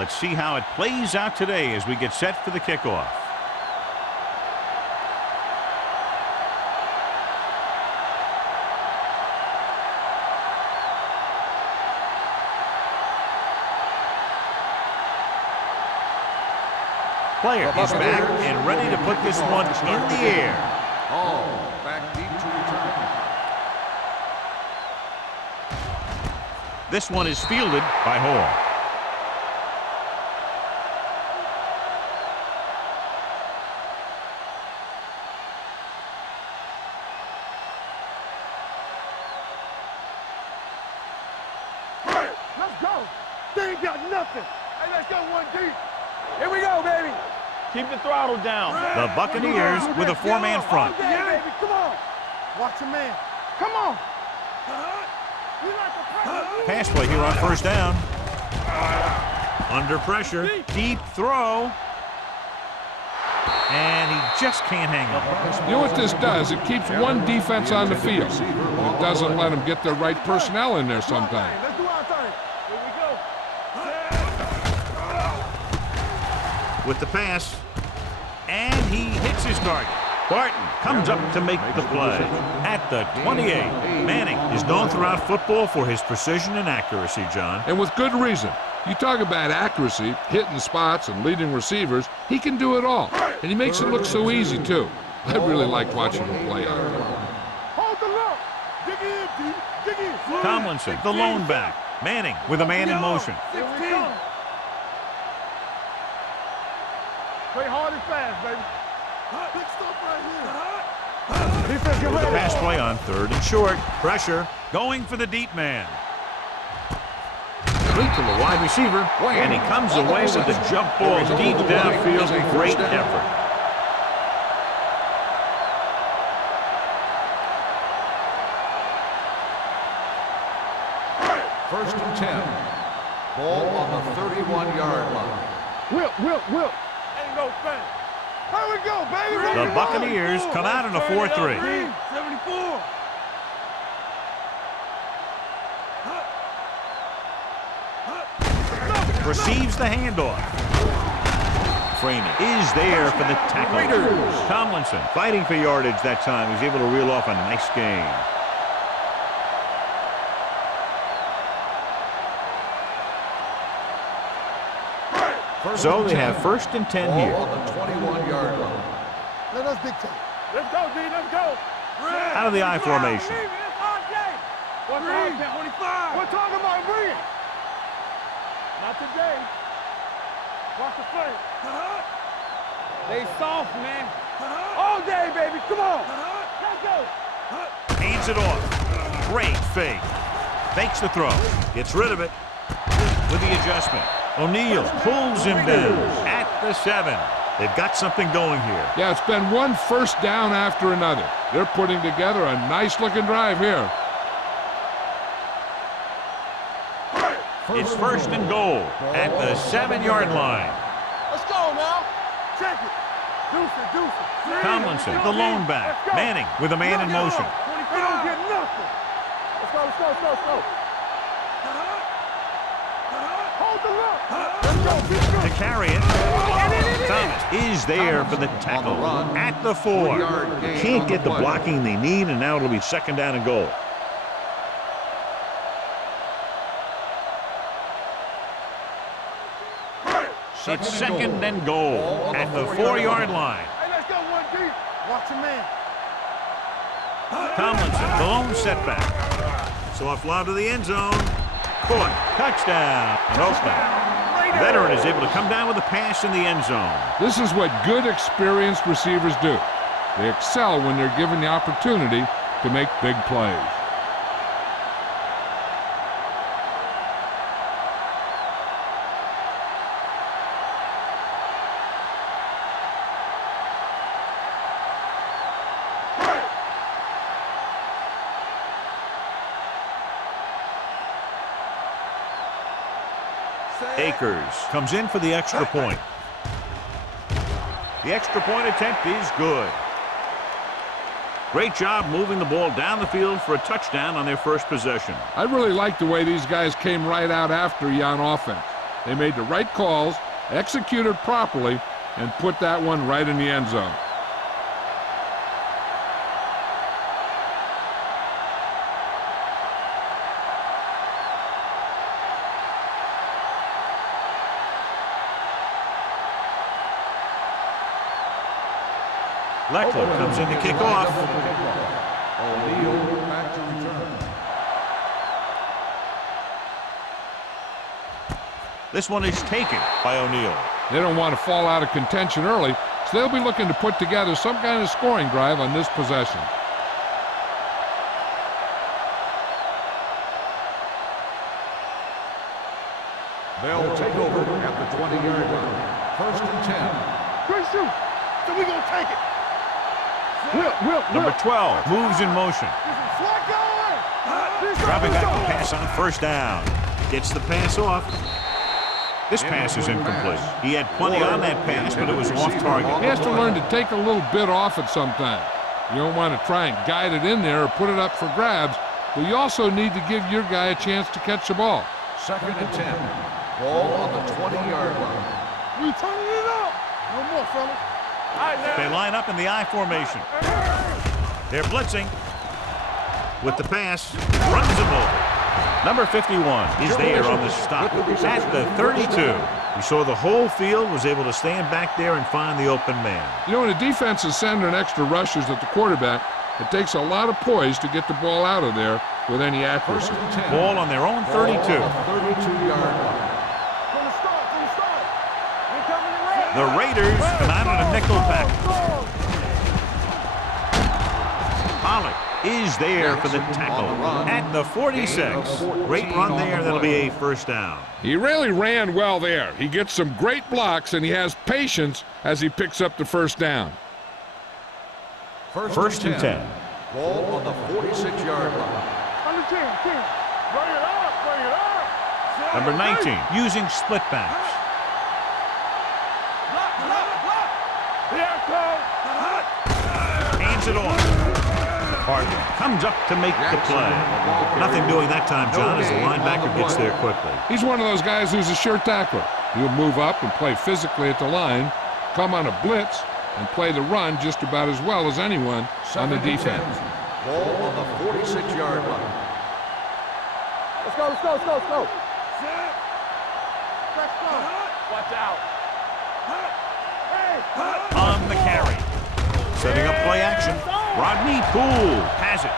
Let's see how it plays out today as we get set for the kickoff. Player is back and ready to put this one in the air. Hall back deep to return. This one is fielded by Hall. Let's go. They ain't got nothing. Hey, let's go one deep. Here we go, baby. Keep the throttle down. The Buccaneers with a four-man front. Yeah, baby, come on. Watch your man. Come on. Pass play here on first down. Under pressure. Deep throw. And he just can't hang on. You know what this does? It keeps one defense on the field. But it doesn't let them get the right personnel in there sometimes. Let's do our thing. Here we go. With the pass, and he hits his target. Barton comes up to make the play. At the 28, Manning is known throughout football for his precision and accuracy, John. And with good reason. You talk about accuracy, hitting spots, and leading receivers, he can do it all. And he makes it look so easy, too. I really like watching him play out there. Hold the look. Dig in, D. Dig in. Tomlinson, the lone back. Manning with a man in motion. 16. Play hard and fast, baby. Big stuff right here. Defense, get With the ready. pass play on third and short. Pressure going for the deep man. Complete to the wide receiver, and he comes away with the jump ball deep downfield. Great effort. First and 10. Ball on the 31-yard line. Whip. Ain't no thing. Here we go, baby. The Buccaneers come out in a 4-3. 74. Receives the handoff. Freeman is there for the tackle. Tomlinson fighting for yardage that time. He's able to reel off a nice gain. So they have first and 10 here. Ball on the 21-yard line. Let us dictate. Let's go, D. Let's go. Out of the I formation. What's 25? We're talking about Reed. Not today. Watch the play. They soft, man. All day, baby. Come on. Let's go. Hands it off. Great fake. Fakes the throw. Gets rid of it with the adjustment. O'Neal pulls him down at the 7. They've got something going here. Yeah, it's been one first down after another. They're putting together a nice-looking drive here. It's first and goal at the 7-yard line. Let's go now. Check it. Deuce it. Tomlinson, the lone back. Manning with a man in motion. We don't get nothing. Let's go. Hold the look. Let's go. To carry it, Thomas is there for the tackle at the 4. Can't get the blocking they need, and now it'll be second down and goal. It's second and goal at the 4-yard line. Hey, let's go one deep. Watch your man. Tomlinson, the lone setback. So off lob to the end zone. Caught. Touchdown. Oakland. Veteran is able to come down with a pass in the end zone. This is what good, experienced receivers do. They excel when they're given the opportunity to make big plays. Akers comes in for the extra point. The extra point attempt is good. Great job moving the ball down the field for a touchdown on their first possession. I really like the way these guys came right out after you on offense. They made the right calls, executed properly, and put that one right in the end zone. Leckler comes in to kick off. O'Neal back to return. This one is taken by O'Neal. They don't want to fall out of contention early, so they'll be looking to put together some kind of scoring drive on this possession. They'll take over at the 20-yard line. 1st and 10. Great shoot. So we gonna take it. Number 12 moves in motion. Dropping back the pass on 1st down. Gets the pass off. This pass is incomplete. He had plenty on that pass, but it was off target. He has to learn to take a little bit off it sometime. You don't want to try and guide it in there or put it up for grabs, but you also need to give your guy a chance to catch the ball. 2nd and 10. Ball on the 20-yard line. We turning it up. No more, fellas. They line up in the I formation. They're blitzing. With the pass, runs him over. Number 51 is there on the stop at the 32. He saw the whole field, was able to stand back there and find the open man. You know, when a defense is sending extra rushers at the quarterback, it takes a lot of poise to get the ball out of there with any accuracy. Ball on their own 32. 32-yard line. The Raiders come out on a nickel package. Pollock is there for the tackle at the 46. Great run there. That'll be a 1st down. He really ran well there. He gets some great blocks, and he has patience as he picks up the 1st down. 1st and 10. Ball on the 46-yard line. Under 10. Bring it up. Number 19 using split backs. Hands it off. Hardman comes up to make the play. Nothing doing that time, John, as the linebacker gets there quickly. He's one of those guys who's a sure tackler. He'll move up and play physically at the line, come on a blitz, and play the run just about as well as anyone on the defense. Ball on the 46-yard line. Let's go. Watch out. On the carry. Setting up play action. Rodney Poole has it.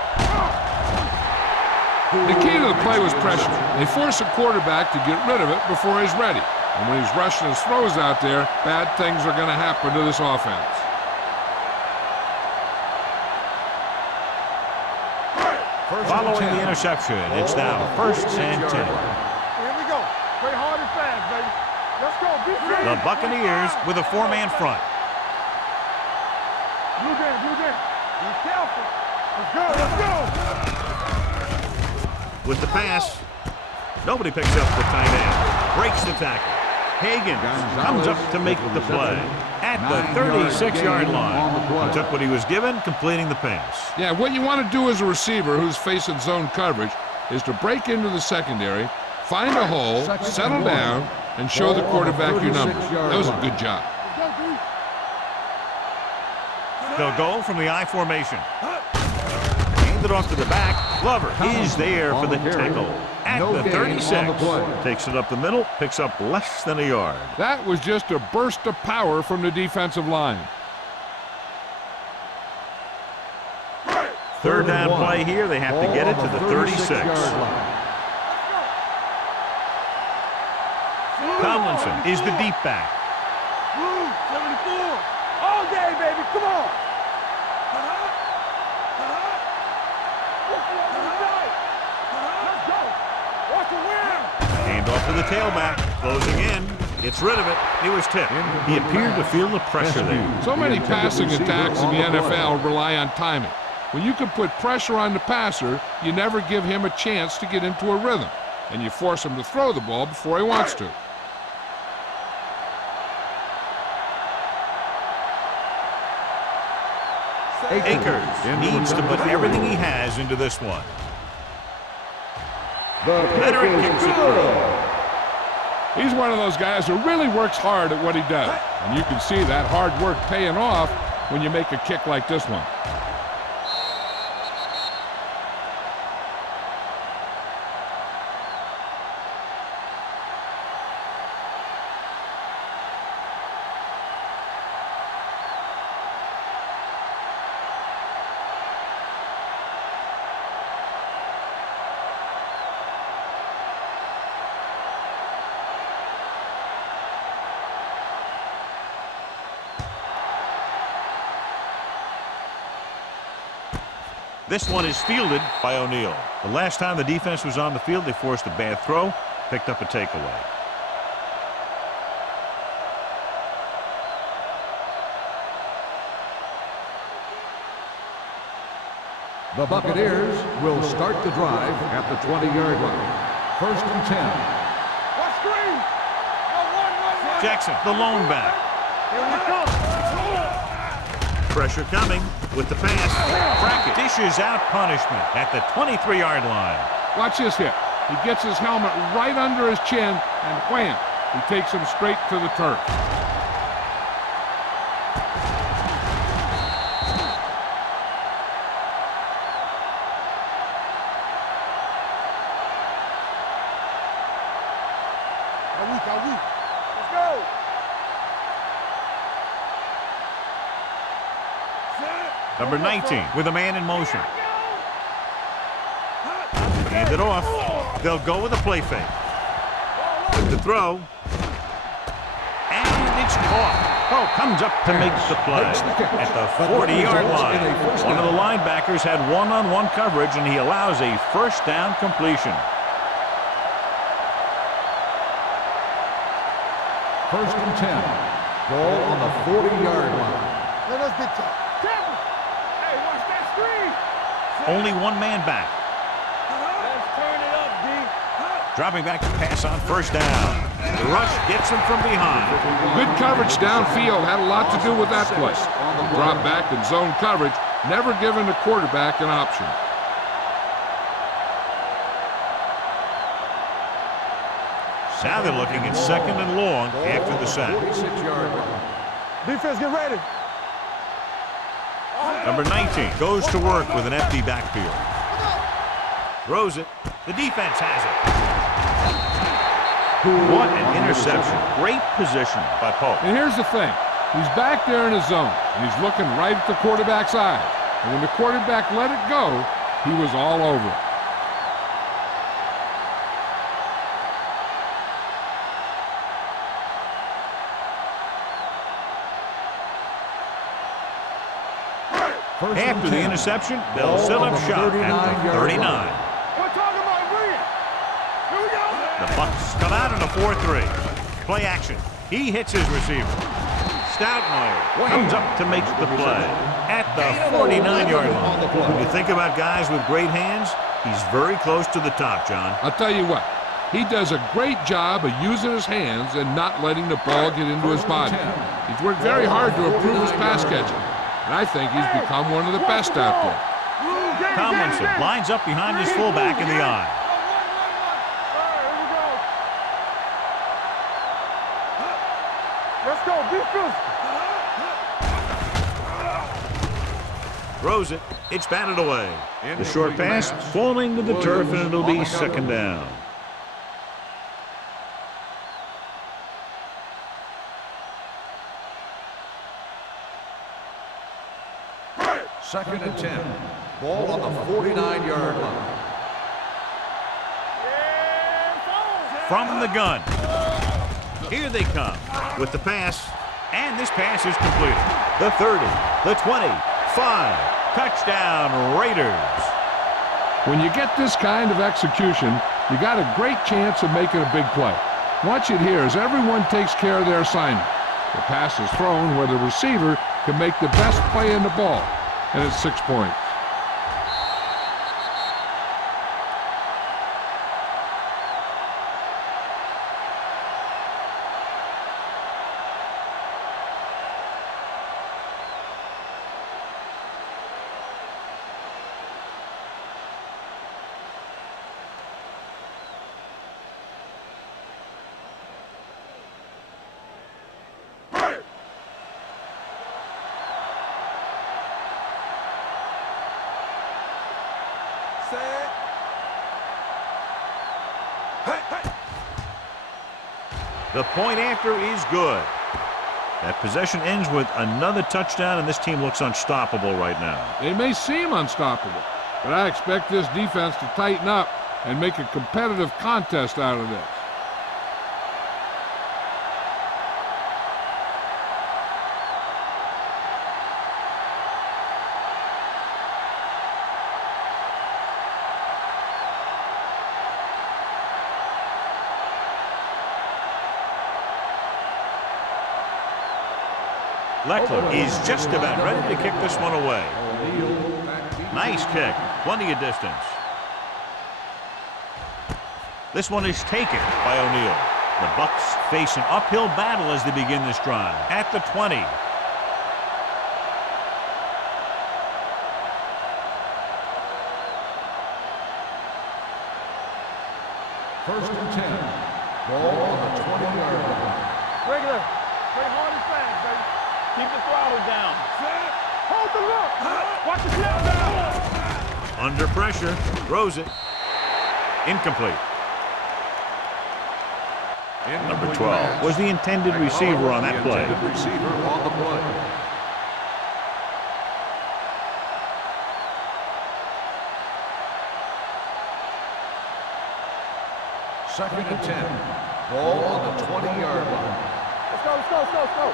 The key to the play was pressure. They force a quarterback to get rid of it before he's ready. And when he's rushing his throws out there, bad things are going to happen to this offense. Following the interception, it's now 1st and 10. Here we go. Play hard and fast, baby. Let's go. The Buccaneers with a 4-man front. Blue down. Be careful. Let's go. With the pass, nobody picks up the tight end. Breaks the tackle. Hagan comes up to make the play at the 36-yard line. He took what he was given, completing the pass. Yeah, what you want to do as a receiver who's facing zone coverage is to break into the secondary, find a hole, settle down, and show the quarterback your numbers. That was a good job. They'll go from the I formation. Hand it off to the back. Glover is there for the tackle at the 36. Takes it up the middle, picks up less than a yard. That was just a burst of power from the defensive line. 3rd down play here. They have to get it to the 36. Tomlinson is the deep back. 74. All day, baby. Come on. Hand off to the tailback. Closing in. Gets rid of it. He was tipped. He appeared to feel the pressure there. So many passing attacks in the NFL rely on timing. When you can put pressure on the passer, you never give him a chance to get into a rhythm, and you force him to throw the ball before he wants to. Akers needs to put everything he has into this one. Leonard kicks it through. He's one of those guys who really works hard at what he does. And you can see that hard work paying off when you make a kick like this one. This one is fielded by O'Neal. The last time the defense was on the field, they forced a bad throw, picked up a takeaway. The Buccaneers will start the drive at the 20-yard line. First and 10. What screen? Run. Jackson, the lone back. Here we come. Pressure coming with the pass. Brackett dishes out punishment at the 23-yard line. Watch this hit. He gets his helmet right under his chin, and wham, he takes him straight to the turf. Let's go. Number 19 with a man in motion. Hand it off. They'll go with a play fake. With the throw. And it's caught. Oh, comes up to make the play at the 40-yard line. One of the linebackers had one-on-one coverage, and he allows a first down completion. First and 10. Ball on the 40-yard line. Let us be tough. Careful. Hey, watch that screen. Only one man back. Let's turn it up, D. Dropping back to pass on first down. The rush gets him from behind. Good coverage downfield had a lot to do with that play. Drop back and zone coverage, never giving the quarterback an option. Now they're looking at second and long after the sack. 46-yard line. Defense, get ready. Number 19 goes to work with an empty backfield. Throws it. The defense has it. What an interception. Great position by Pope. And here's the thing. He's back there in his zone, and he's looking right at the quarterback's eyes. And when the quarterback let it go, he was all over it. After the interception, they'll set up shop at the 39. We're talking about Williams. Here we go. The Bucs come out in a 4-3. Play action. He hits his receiver. Stoudemire comes up to make the play at the 49-yard line. When you think about guys with great hands, he's very close to the top, John. I'll tell you what, he does a great job of using his hands and not letting the ball get into his body. He's worked very hard to improve his pass catching, and I think he's become one of the best out there. Tomlinson lines up behind his fullback in the eye. Let's go, be physical. Throws it. It's batted away. The short pass falling to the turf, and it'll be second down. Second and 10. Ball on the 49-yard line. From the gun. Here they come with the pass, and this pass is completed. The 30, the 25, touchdown Raiders. When you get this kind of execution, you got a great chance of making a big play. Watch it here as everyone takes care of their assignment. The pass is thrown where the receiver can make the best play in the ball, and it's 6 points. The point after is good. That possession ends with another touchdown, and this team looks unstoppable right now. They may seem unstoppable, but I expect this defense to tighten up and make a competitive contest out of this. Leckler is just about ready to kick this one away. Nice kick. Plenty of distance. This one is taken by O'Neal. The Bucs face an uphill battle as they begin this drive. At the 20. First and 10. Ball on the 20-yard line. Regular. Play hard and fast, baby. Keep the throttle down. Hold the look. Watch the snap down. Under pressure. Throws it. Incomplete. Number 12 was the intended receiver on that play. Receiver on the play. Second and 10. Ball on the 20-yard line. Let's go, let's go, let's go, let's go.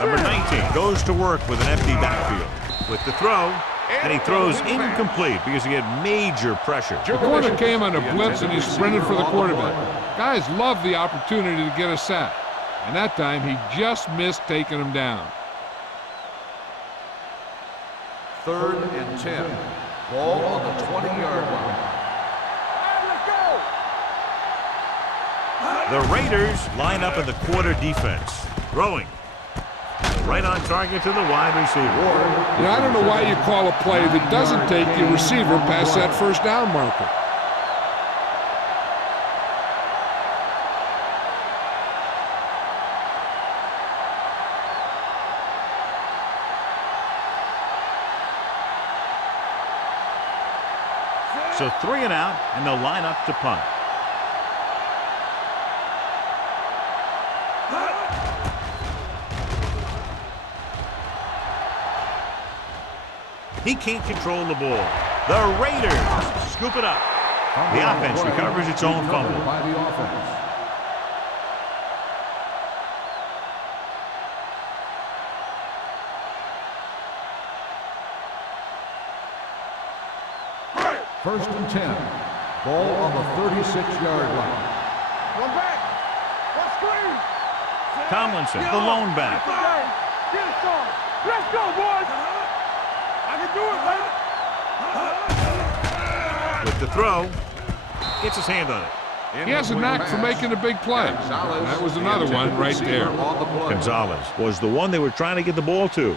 Number 19 goes to work with an empty backfield. With the throw, and he throws incomplete because he had major pressure. The corner came on a blitz and he sprinted for the quarterback. Guys love the opportunity to get a sack, and that time he just missed taking him down. Third and 10. Ball on the 20-yard line. The Raiders line up in the quarter defense. Throwing. Right on target to the wide receiver. Yeah, I don't know why you call a play that doesn't take your receiver past that first down marker. So 3 and out, and they'll line up to punt. He can't control the ball. The Raiders scoop it up. The offense recovers its own fumble. By the offense. First and 10. Ball on the 36-yard line. One back. One screen. Tomlinson, the lone back. Get it, son. Let's go, boys. I can do it, baby. With the throw, gets his hand on it. He has a knack for making a big play. That was another one right there. Gonzalez was the one they were trying to get the ball to.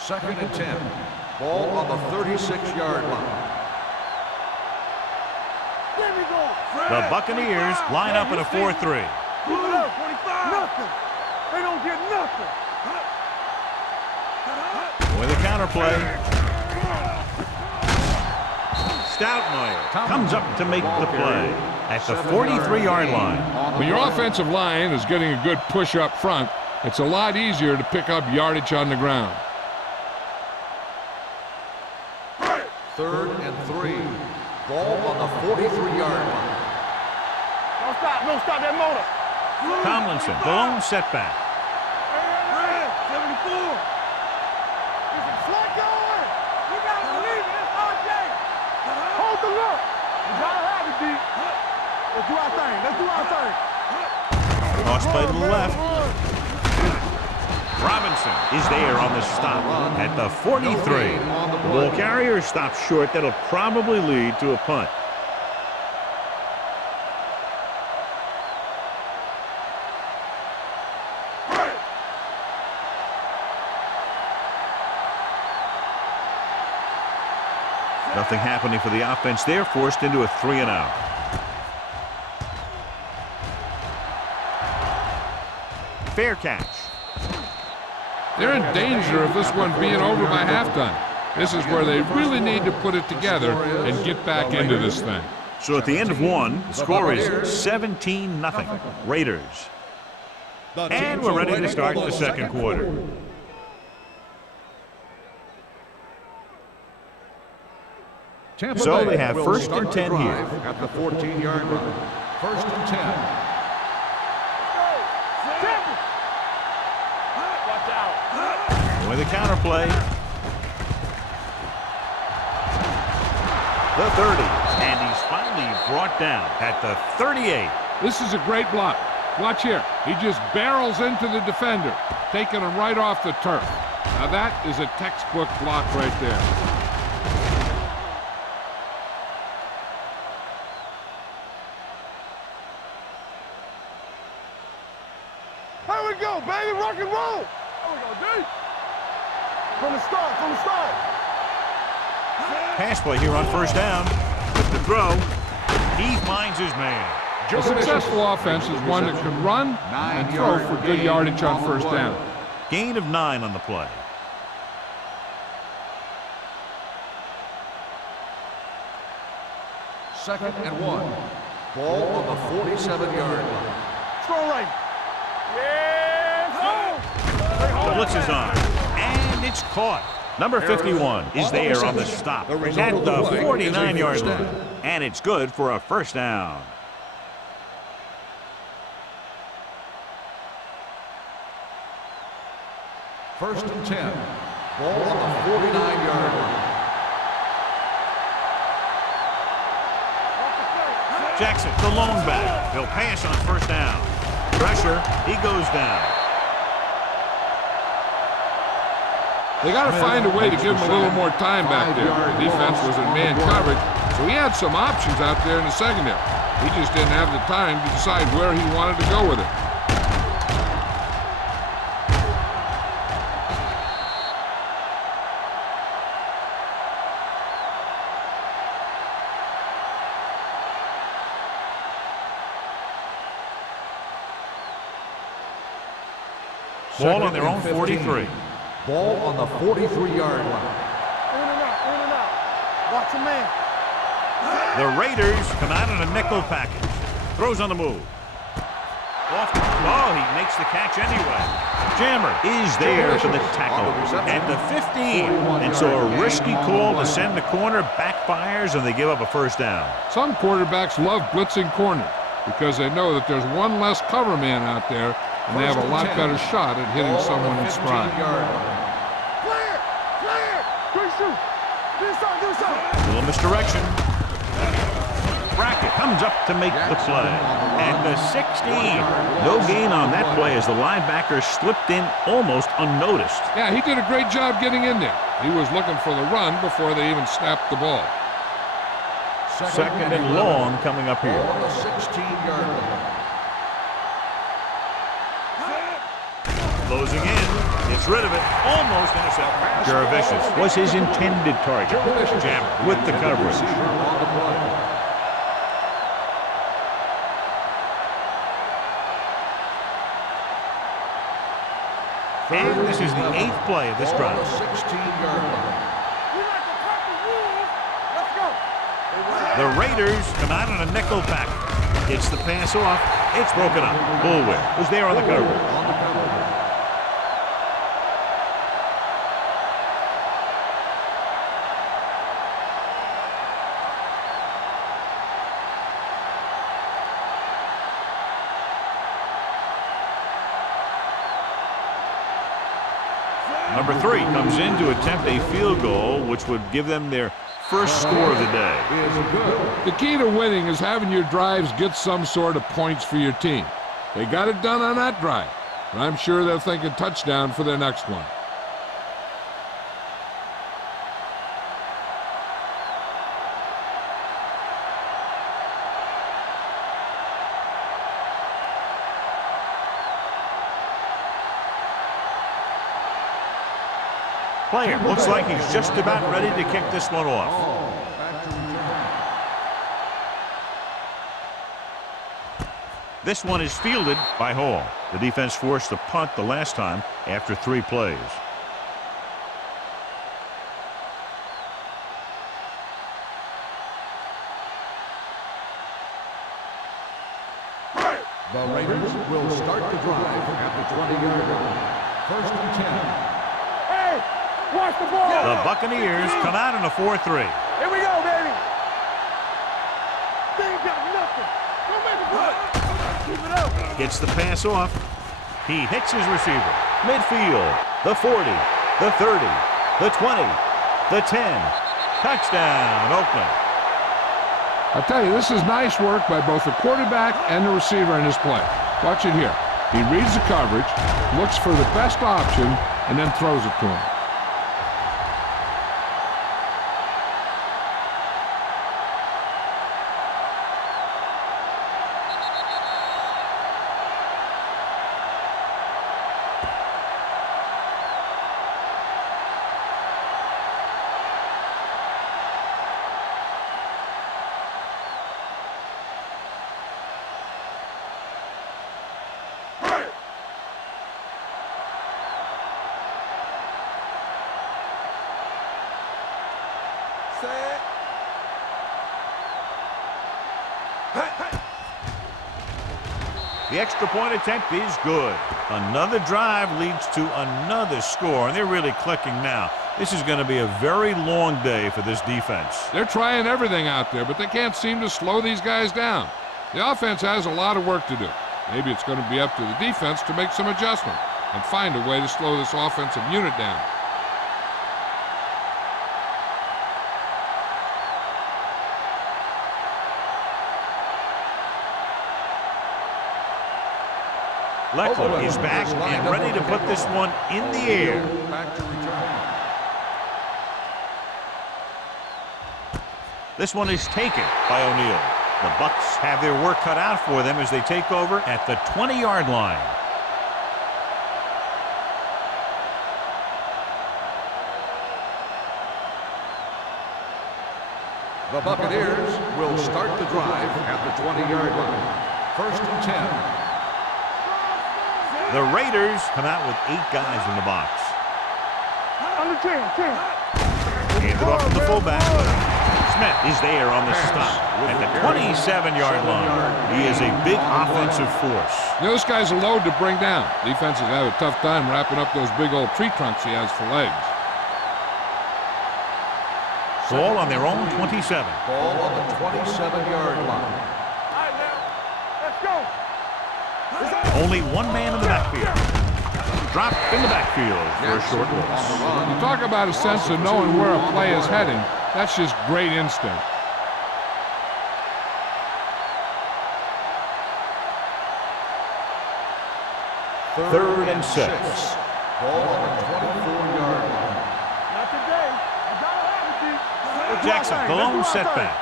Second and 10. Ball on the 36-yard line. The Buccaneers line up in a 4-3. Keep it up, 25. Nothing. They don't get nothing. With a counterplay. Stoutmeyer comes up to make the play at the 43-yard line. When your offensive line is getting a good push up front, it's a lot easier to pick up yardage on the ground. Third and 3. Ball on the 43-yard line. Don't stop. Don't stop that motor. Tomlinson, the lone setback. 74. Is it slug going? You got to believe it. It's RJ. Hold the look. You got to have it, D. Let's do our thing. Let's do our thing. Toss play to the left. Robinson is there on the stop at the 43. The ball carrier stops short. That'll probably lead to a punt. Nothing happening for the offense there, forced into a 3 and out. Fair catch. They're in danger of this one being over by halftime. This is where they really need to put it together and get back into this thing. So at the end of one, the score is 17-0 Raiders. And we're ready to start the second quarter. So they have first and 10 here. At the 14-yard line. First and 10. Watch out. With a counterplay. The 30. And he's finally brought down at the 38. This is a great block. Watch here. He just barrels into the defender, taking him right off the turf. Now that is a textbook block right there. Here we go, baby. Rock and roll. There we go, D. From the start, from the start. Pass play here on first down. With the throw, he finds his man. A successful offense is one that can run and throw for good yardage on first down. Gain of 9 on the play. Second and 1. Ball on the 47-yard line. Strong right. Yeah. The blitz is on. And it's caught. Number 51 is there on the stop at the 49-yard line. And it's good for a first down. First and 10. Ball on the 49-yard line. Jackson, the lone back. He'll pass on first down. Pressure, he goes down. They got to find a way to give him a little more time back there. The defense was in man coverage, so he had some options out there in the secondary. He just didn't have the time to decide where he wanted to go with it. Ball on their own 43. Ball on the 43-yard line. In and out. Watch your man. The Raiders come out in a nickel package. Throws on the move. Oh, he makes the catch anyway. Jammer is there for the tackle at the 15. And so a risky call to send the corner backfires, and they give up a first down. Some quarterbacks love blitzing corners because they know that there's one less cover man out there, and they have a lot better shot at hitting someone in stride. Clear. Quick shoot. Do something. Little misdirection. Brackett comes up to make the play. And the 16. No gain on that play as the linebacker slipped in almost unnoticed. Yeah, he did a great job getting in there. He was looking for the run before they even snapped the ball. Second and long coming up here. Ball on the 16-yard line. Closing in. Gets rid of it. Almost intercepted. Jaravicius was his intended target. Jammer with the coverage. And this is the 8th play of this drive. 16-yard line. We like to cut the rules. Let's go. The Raiders come out in a nickel package. Gets the pass off. It's broken up. Bullware was there on the cover. Number 3 comes in to attempt a field goal, which would give them their first score of the day. The key to winning is having your drives get some sort of points for your team. They got it done on that drive, and I'm sure they're thinking touchdown for their next one. Player looks like he's just about ready to kick this one off. This one is fielded by Hall. The defense forced a punt the last time after 3 plays. The Raiders will start the drive at the 20-yard line. First and 10. Hey, watch the ball. The Buccaneers come out in a 4-3. Here we go, baby. They ain't got nothing. Don't make a play. Keep it up. Gets the pass off. He hits his receiver. Midfield. The 40. The 30. The 20. The 10. Touchdown, Oakland. I tell you, this is nice work by both the quarterback and the receiver in this play. Watch it here. He reads the coverage, looks for the best option, and then throws it to him. The extra point attempt is good. Another drive leads to another score, and they're really clicking now. This is going to be a very long day for this defense. They're trying everything out there, but they can't seem to slow these guys down. The offense has a lot of work to do. Maybe it's going to be up to the defense to make some adjustment and find a way to slow this offensive unit down. Leckler is back and ready to put this one in the air. Back to return. This one is taken by O'Neal. The Bucs have their work cut out for them as they take over at the 20-yard line. The Buccaneers will start the drive at the 20-yard line. First and 10. The Raiders come out with 8 guys in the box. Under 10. Handed off to the fullback. Smith is there on the stop at the 27-yard line. He is a big offensive force. Those guys are load to bring down. Defenses have a tough time wrapping up those big old tree trunks he has for legs. Ball on their own 27. Ball on the 27-yard line. All right, now. Let's go. Only one man in the backfield. Dropped in the backfield for a short On the loss. run. You talk about a sense of knowing where a play is heading. That's just great instinct. Third and 6. Ball on the 24-yard line. Not today. You gotta have it, D. Let's do our Jackson, thing. the lone Let's do our setback.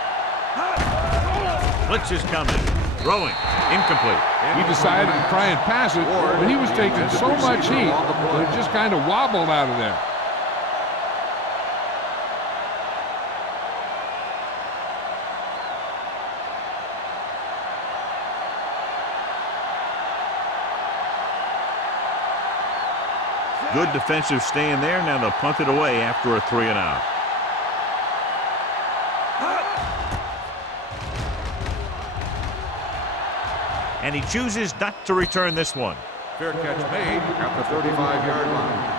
Blitz is coming. Throwing. Incomplete. He decided to try and pass it, but he was taking so much heat that it just kind of wobbled out of there. Good defensive stand there. Now they'll punt it away after a 3-and-out. And he chooses not to return this one. Fair catch made at the 35-yard line.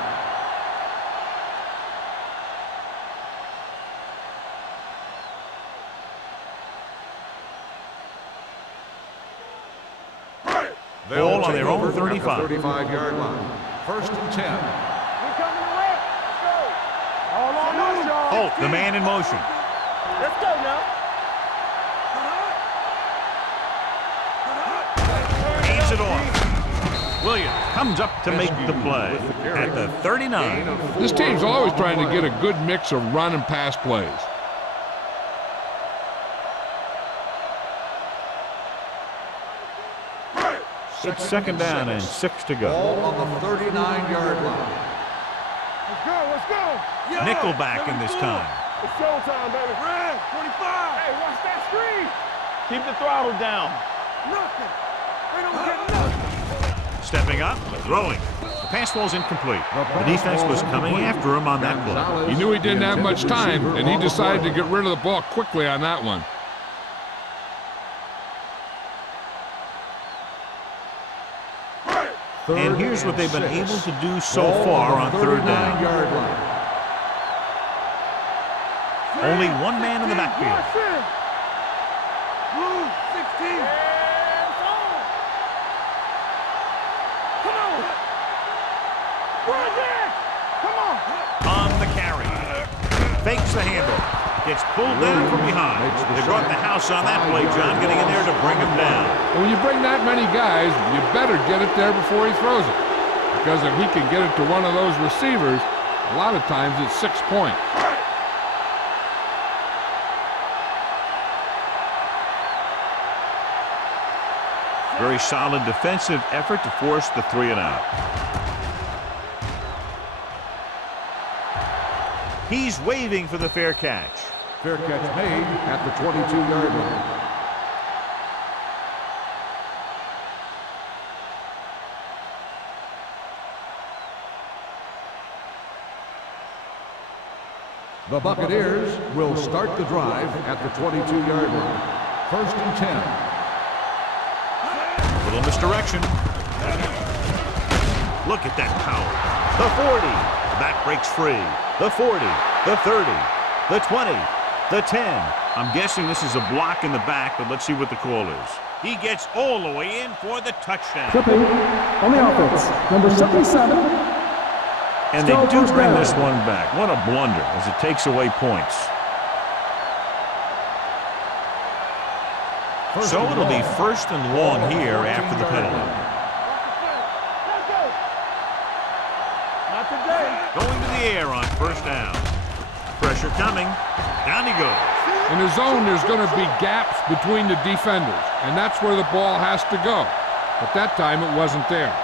Ball on their own 35. 35-yard line. First and 10. We coming to win. Let's go. All on us, y'all. Holt, the man in motion. Let's go now. Hands it off. Williams comes up to make the play at the 39. This team's always trying to get a good mix of run and pass plays. It's second down and 6 to go. Ball on the 39-yard line. Let's go. Let's go. Nickelback in this time. It's showtime, baby. Red, 25. Hey, watch that screen. Keep the throttle down. Nothing. Stepping up, throwing. The pass falls incomplete. The defense was coming after him on that play. He knew he didn't have much time, and he decided to get rid of the ball quickly on that one. And here's what they've been able to do so far on third down. Only one man in the backfield. On the carry. Fakes the handle. Gets pulled down from behind. They brought the house on that play, John, getting in there to bring him down. And when you bring that many guys, you better get it there before he throws it. Because if he can get it to one of those receivers, a lot of times it's 6 points. Very solid defensive effort to force the 3-and-out. He's waving for the fair catch. Fair catch made at the 22-yard line. The Buccaneers will start the drive at the 22-yard line. 1st and 10. Little misdirection. Look at that power. The 40. The back breaks free. The 40. The 30. The 20. The 10. I'm guessing this is a block in the back, but let's see what the call is. He gets all the way in for the touchdown. Flipping on the offense, number 77. And they do bring this one back. What a blunder as it takes away points. So it'll be 1st and long here after the penalty. Going to the air on 1st down. Pressure coming. Down he goes. In the zone, there's going to be gaps between the defenders, and that's where the ball has to go. But that time it wasn't there.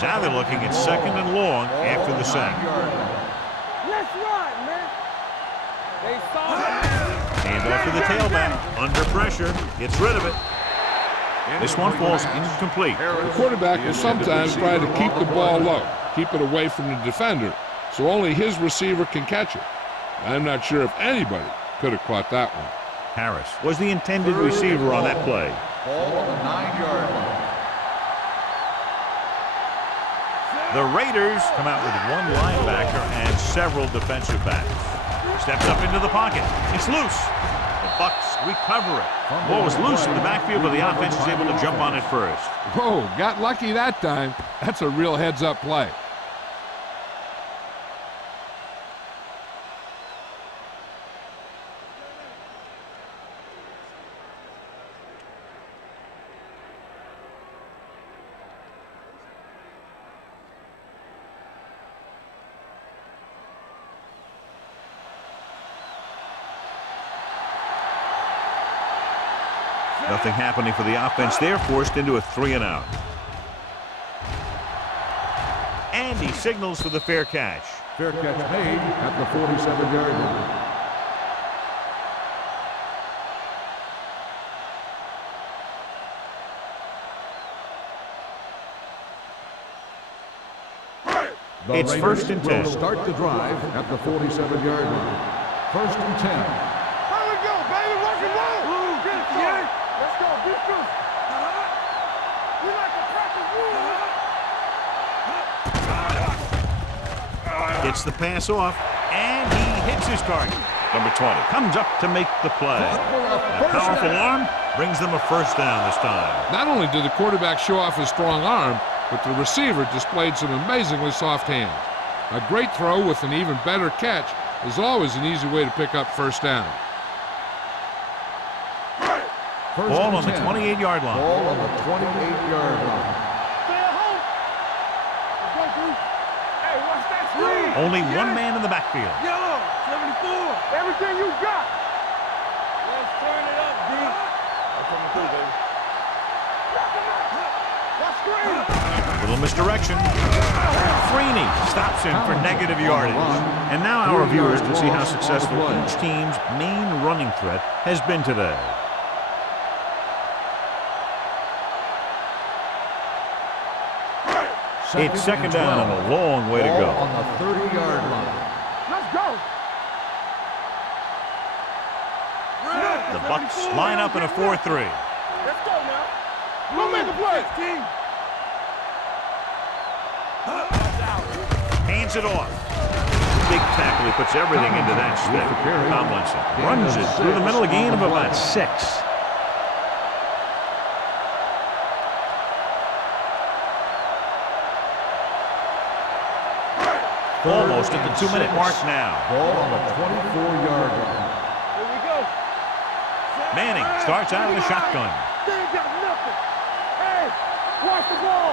Now they're looking at 2nd and long after the sack. Let's run, man. They saw it. Hand off to the tailback. Under pressure. Gets rid of it. This one falls incomplete. The quarterback will sometimes try to keep the ball low, keep it away from the defender, so only his receiver can catch it. I'm not sure if anybody could have caught that one. Harris was the intended receiver on that play. Ball on the 9-yard line. The Raiders come out with one linebacker and several defensive backs. Steps up into the pocket. It's loose. The Bucs recover it. Ball was loose in the backfield, but the offense is able to jump on it first. Whoa, got lucky that time. That's a real heads-up play. Nothing happening for the offense. They're forced into a 3-and-out. And he signals for the fair catch. Fair catch made at the 47-yard line. It's 1st and 10. Will start the drive at the 47-yard line. 1st and 10. Here we go, baby. Rock and roll. Let's go. Be true. We like to practice rules. Gets the pass off, and he hits his target. Number 20 comes up to make the play. That powerful arm brings them a 1st down this time. Not only did the quarterback show off his strong arm, but the receiver displayed some amazingly soft hands. A great throw with an even better catch is always an easy way to pick up 1st down. Ball on the 28-yard line. Ball on the 28-yard line. Stay at home. Let's go, Bruce. Hey, watch that screen. Only one man in the backfield. Yellow, 74. Everything you got. Let's turn it up, D. I'm coming through, baby. Watch screen. Little misdirection. Freeney stops him for negative yardage. And now our viewers can see how successful each team's main running threat has been today. It's second down and a long way to go. On the 30-yard line. Let's go. The Bucks line up in a 4-3. Let's go now. Go make a play. Hands it off. Big tackle. He puts everything into that stick. Tomlinson runs it through the middle, a gain of about 6. Almost at the 2-minute mark now. Ball on the 24-yard line. Here we go. Manning starts out of the shotgun. They ain't got nothing. Hey, watch the ball.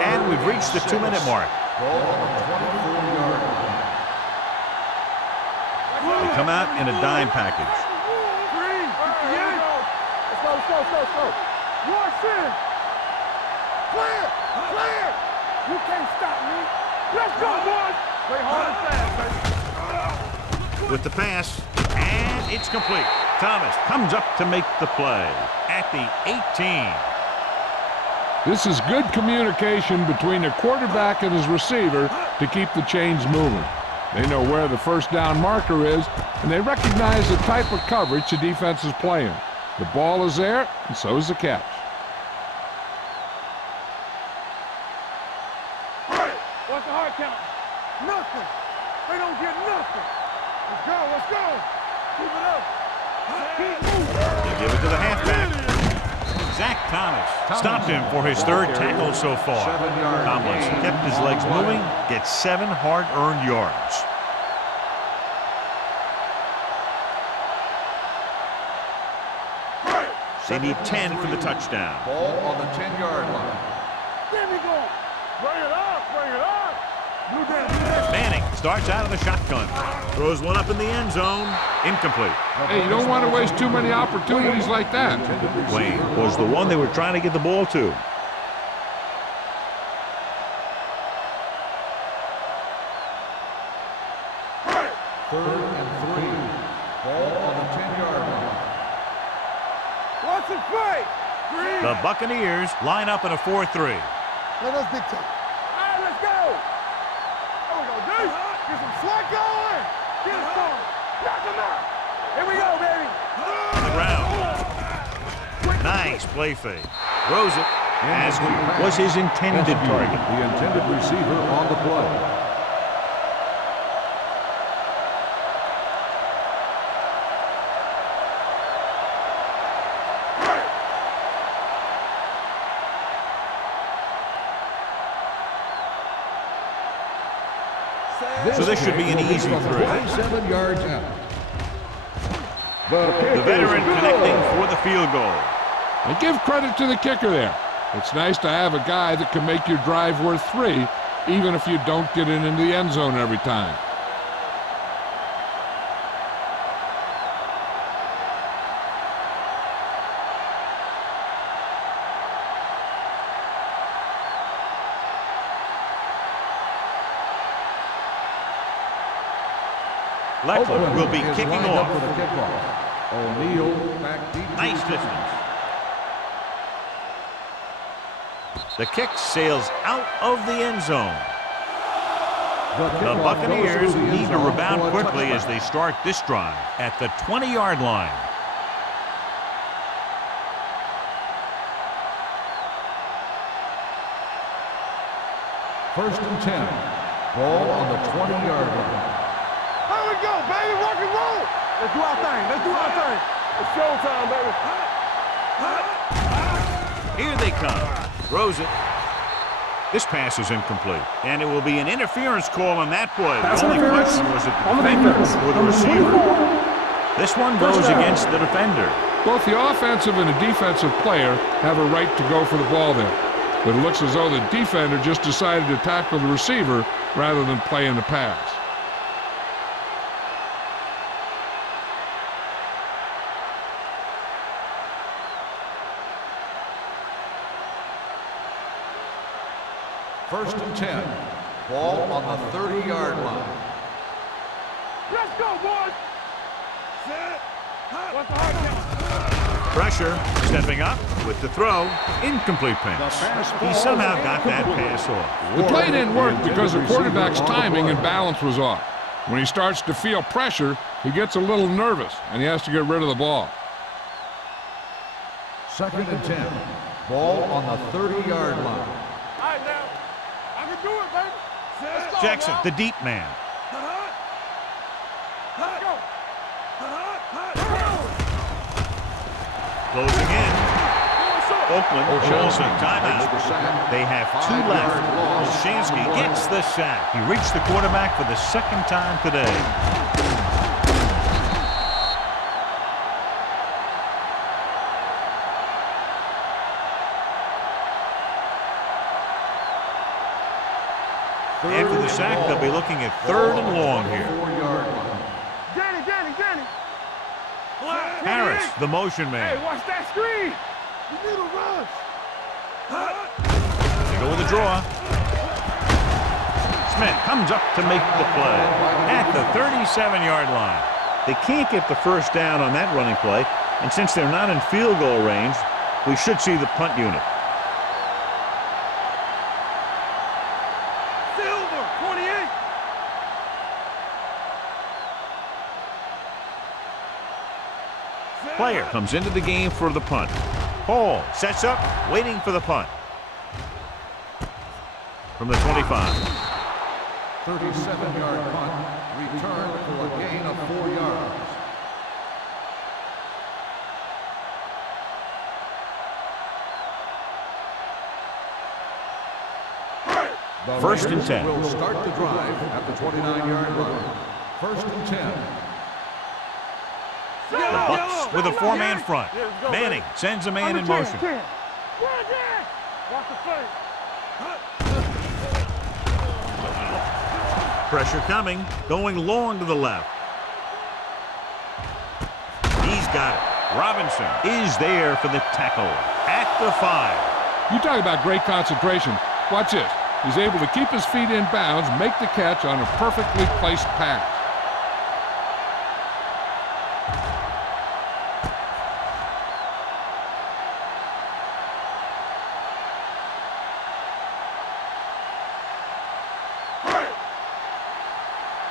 And we've reached the 2-minute mark. Ball on the 24-yard line. They come out in a dime package. Green. Let's go, let's go, let's go, let's go. Watch in. Clear, clear. You can't stop me. Let's go, boys. Play hard and fast, baby. With the pass, and it's complete. Thomas comes up to make the play at the 18. This is good communication between the quarterback and his receiver to keep the chains moving. They know where the first down marker is, and they recognize the type of coverage the defense is playing. The ball is there, and so is the catch. What's the hard count? Nothing. They don't get nothing. Let's go, let's go. Keep it up. Keep moving. They give it to the halfback. Zach Thomas stopped him for his third tackle so far. Tomlinson kept his legs moving, gets 7 hard-earned yards. They need 10 for the touchdown. Ball on the 10-yard line. There we go. Bring it up, bring it up. You did this. Manning starts out of the shotgun. Throws one up in the end zone. Incomplete. Hey, you don't want to waste too many opportunities like that. Wayne was the one they were trying to get the ball to. Third and 3. Ball on the 10-yard line. Watch it play. Green. The Buccaneers line up in a 4-3. Let us dictate. All right, let's go. There we go, dude. Get some slack going. Get it going. Knock him out. Here we go, baby. On the ground. Nice play fake. Throws it as was his intended target. The intended receiver on the play. So this should be an easy throw. 27 yards out. The veteran connecting for the field goal. And give credit to the kicker there. It's nice to have a guy that can make your drive worth 3, even if you don't get it into the end zone every time. Leckler will be kicking off. For the kickoff. O'Neal back deep. Nice distance. The kick sails out of the end zone. The Buccaneers need to rebound quickly as they start this drive at the 20-yard line. First and 10. Ball on the 20-yard line. Here we go, baby. Rock and roll. Let's do our thing. Let's do our thing. It's showtime, baby. Here they come. Throws it. This pass is incomplete, and it will be an interference call on that play. Pass The only interference question was it the on the defender defense. or the Number receiver. 24. This one First goes down. against the defender. Both the offensive and the defensive player have a right to go for the ball there. But it looks as though the defender just decided to tackle the receiver rather than playing the pass. First and 10. Ball on the 30-yard line. Let's go, boys. Set. What's the hard count? Pressure, stepping up with the throw. Incomplete pass. He somehow got that pass off. The play didn't work because the quarterback's timing and balance was off. When he starts to feel pressure, he gets a little nervous, and he has to get rid of the ball. Second and 10. Ball on the 30-yard line. All right, now. I can do it, baby. Let's go, Jackson, now. the deep man. Let's go. Closing in. Oakland calls a timeout. They have 2 left. Olshansky gets the sack. He reached the quarterback for the second time today. After the sack, they'll be looking at 3rd and long here. Danny. Harris, the motion Hey, man. watch that screen. You need a rush. They go with the draw. Smith comes up to make the play at the 37-yard line. They can't get the first down on that running play, and since they're not in field goal range, we should see the punt unit. Silver, 28. Player comes into the game for the punt. Hall sets up, waiting for the punt. From the 25. 37-yard punt. Return for a gain of 4 yards. The First and Raiders 10. will start the drive at the 29-yard line. First and 10. The Bucks with a 4-man front. Manning sends a man in motion. Watch the play. Pressure coming, going long to the left. He's got it. Robinson is there for the tackle at the 5. You talk about great concentration. Watch this. He's able to keep his feet in bounds, make the catch on a perfectly placed pass.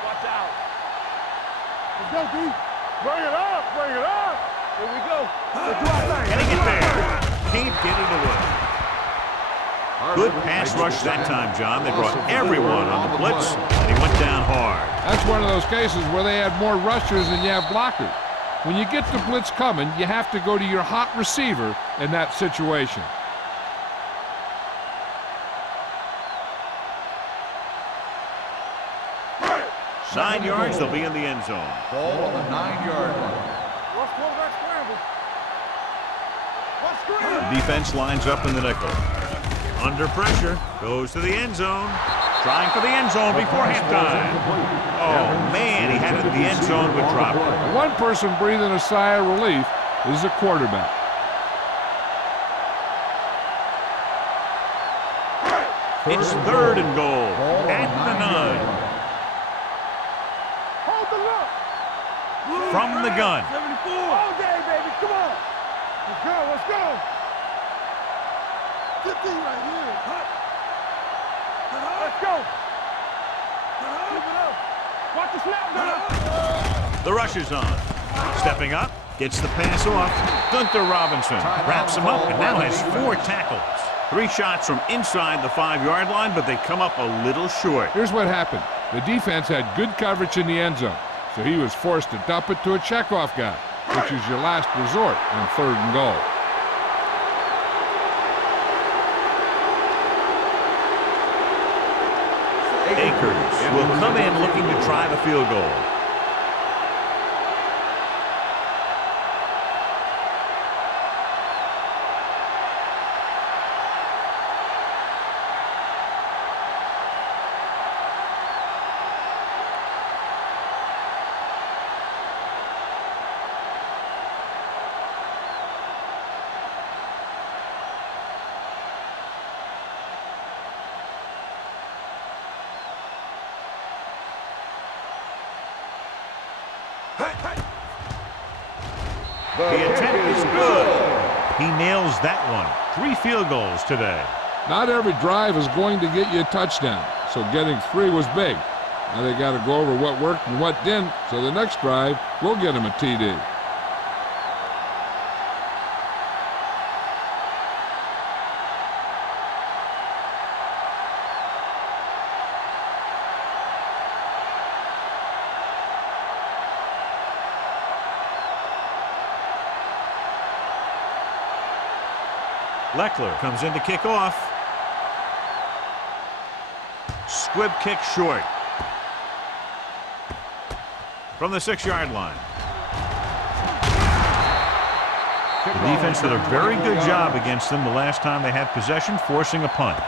Watch out. Let's go, D. Bring it up. Here we go. Let's do our thing. Can he get there? Can't get it away. Good pass rush that time, John. They brought everyone on the blitz, and he went down hard. That's one of those cases where they had more rushers than you have blockers. When you get the blitz coming, you have to go to your hot receiver in that situation. Nine yards, they'll be in the end zone. Ball on the 9-yard line. Watch quarterback scramble. Watch scramble. The defense lines up in the nickel. Under pressure, goes to the end zone. Trying for the end zone before halftime. Oh, man, he had it in the end zone but dropped it. One person breathing a sigh of relief is the quarterback. It's 3rd and goal at the 9. Hold the look. From the gun. 74. All day, baby. Come on. Let's go. Good thing right here. Let's go. Keep it up. Watch the snap down. The rush is on. Stepping up, gets the pass off. Gunther Robinson wraps him up and now has 4 tackles. 3 shots from inside the 5-yard line, but they come up a little short. Here's what happened. The defense had good coverage in the end zone, so he was forced to dump it to a checkoff guy, which is your last resort on 3rd and goal. Akers will come in looking to try the field goal. The attempt is good. He nails that one. 3 field goals today. Not every drive is going to get you a touchdown, so getting 3 was big. Now they got to go over what worked and what didn't, so the next drive will get him a TD. Leckler comes in to kick off. Squib kick short. From the 6-yard line. The defense did a very good job against them the last time they had possession, forcing a punt.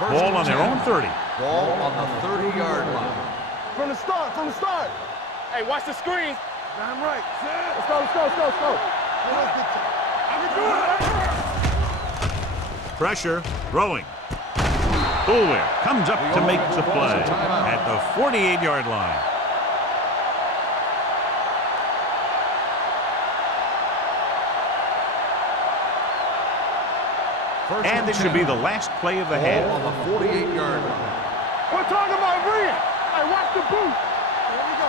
Ball on their own 30. Ball on the 30-yard line. From the start, from the start. Hey, watch the screen. Damn right. Let's go, let's go, let's go, let's go. I can do it. Pressure, throwing. Boulware comes up to make the play at the 48-yard line. And this should be the last play of the half. On the 48-yard line. We're talking about Rhea. Hey, watch the boot. Here we go.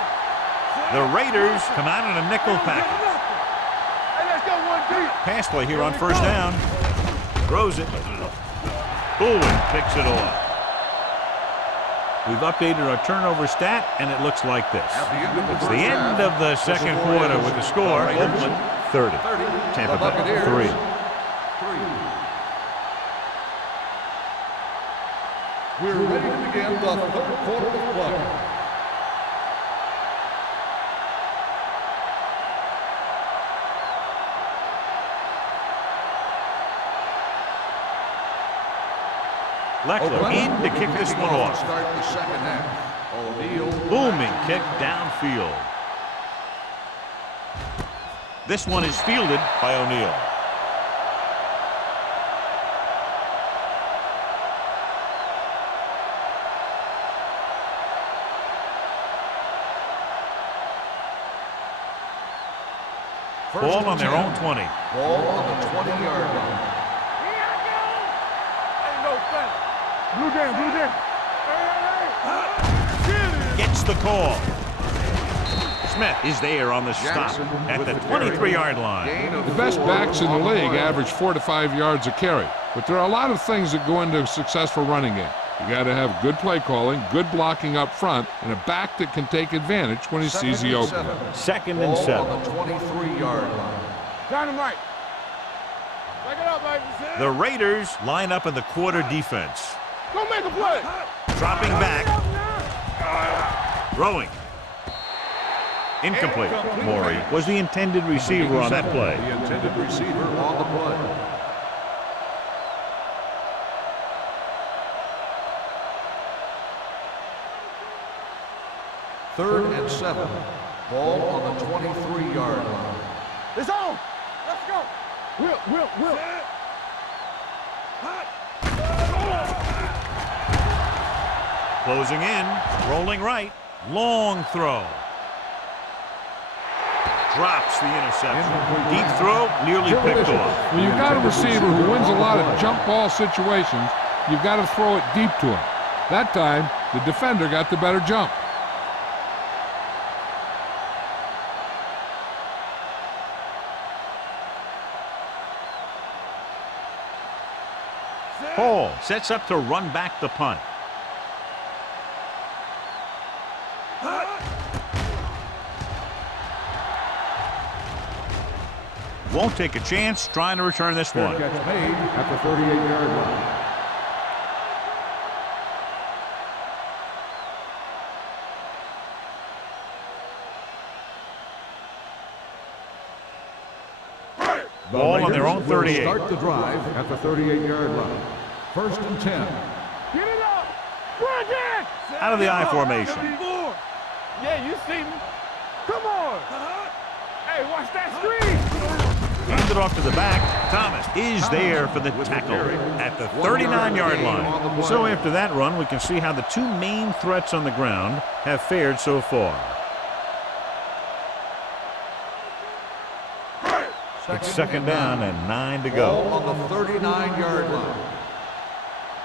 The Raiders come out in a nickel package. Hey, let's go one deep. Pass play here on first down. Throws it. Boulware picks it off. We've updated our turnover stat, and it looks like this. It's the end of the second quarter with the score. Oakland 30. Tampa Bay 3. We're ready to begin the third quarter of play. Leckler in to kick this one off. Start the second half. O'Neal. Booming kick downfield. This one is fielded by O'Neal. Ball on their own 20. Ball on the 20-yard line. Here I go. Ain't no fun. Blue down, blue down. Hey. Gets the call. Smith is there on the stop at the 23-yard line. The best backs in the league average 4 to 5 yards a carry, but there are a lot of things that go into a successful running game. You got to have good play calling, good blocking up front, and a back that can take advantage when he sees the opening. 2nd and 7. On the 23-yard line. Dynamite. Back it up, baby. The Raiders line up in the quarter defense. Go make a play. Dropping back. Throwing. Incomplete. Morey was the intended receiver on that play. The intended receiver on the play. Third and 7. Ball on the 23-yard line. It's on. Let's go. Will. Closing in. Rolling right. Long throw. Drops the interception. Deep throw, nearly picked off. When you've got a receiver who wins a lot of jump ball situations, you've got to throw it deep to him. That time, the defender got the better jump. Hall sets up to run back the punt. Won't take a chance trying to return this one. Catch made at the 38-yard line. Ball on their own 38. Start the drive at the 38-yard line. 1st and 10. Get it up. Run again. Out of the I formation. Yeah, you see me. Come on. Hey, watch that screen. Handed off to the back. Thomas is there for the tackle at the 39-yard line. So after that run, we can see how the two main threats on the ground have fared so far. It's second down and 9 to go. On the 39-yard line.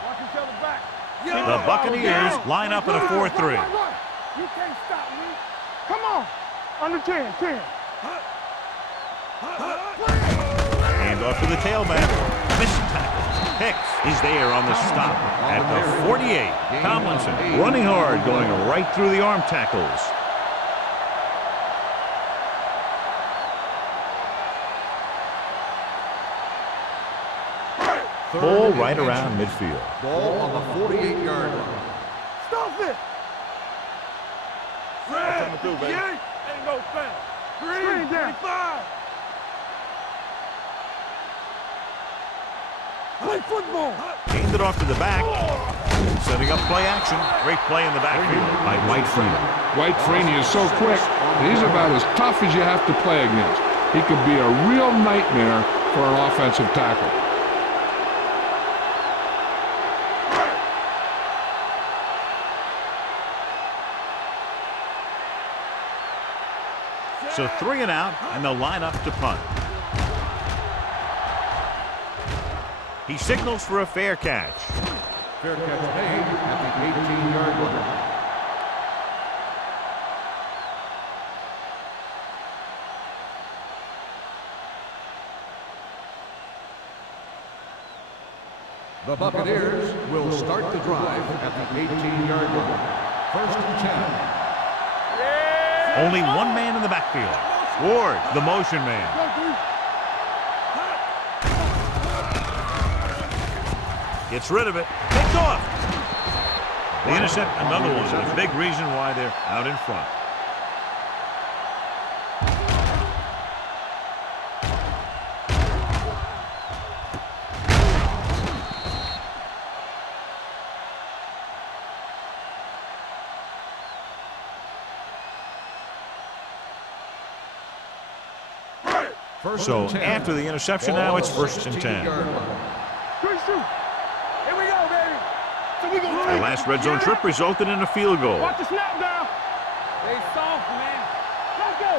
Watch each other back. The Buccaneers line up in a 4-3. You can't stop me. Come on. Under 10, 10. And off to the tailback. Missed tackle. Hicks is there on the stop at the 48. Tomlinson running hard, going right through the arm tackles. Ball right around midfield. Ball on the 48-yard line. Stuff it. Red, 58. Ain't no fast. Screen down. 25. Play football. Handed off to the back. Setting up play action. Great play in the backfield by White Freeney. White Freeney is so quick, and he's about as tough as you have to play against. He could be a real nightmare for an offensive tackle. So 3 and out, and they'll line up to punt. He signals for a fair catch. Fair catch made at the 18-yard line. The Buccaneers will start the drive at the 18-yard line. First and 10. Only one man in the backfield. Ward, the motion man. Gets rid of it. Picked off. They intercept another one. A big reason why they're out in front. So after the interception, now it's first and 10. Here we go, baby. So we gonna The last red zone trip resulted in a field goal. watch the snap down. Stay soft, man. Let's go.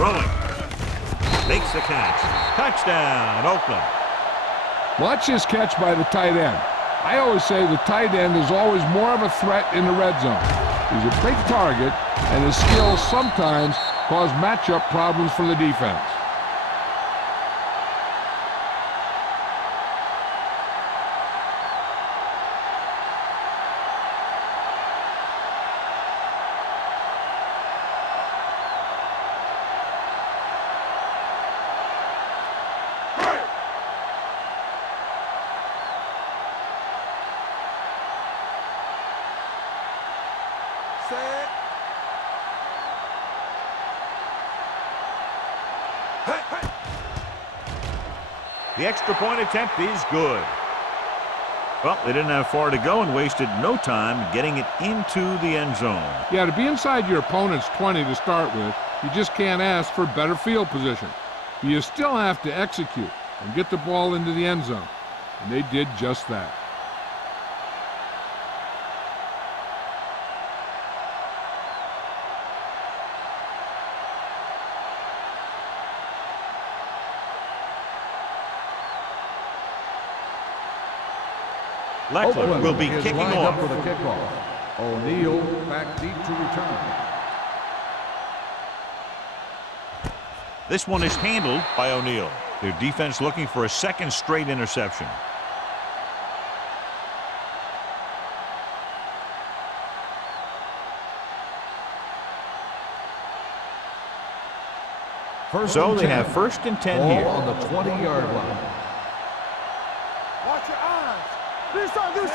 Throwing. Makes the catch. Touchdown, Oakland. Watch this catch by the tight end. I always say the tight end is always more of a threat in the red zone. He's a big target, and his skills sometimes cause matchup problems for the defense. Set. The extra point attempt is good. Well, they didn't have far to go and wasted no time getting it into the end zone. Yeah, to be inside your opponent's 20 to start with, you just can't ask for better field position. You still have to execute and get the ball into the end zone, and they did just that. Leckler will be is kicking lined off. up for the kickoff. O'Neal back deep to return. This one is handled by O'Neal. Their defense looking for a second straight interception. So they have first and 10 Ball here. on the 20-yard line. Watch your eyes. Do something.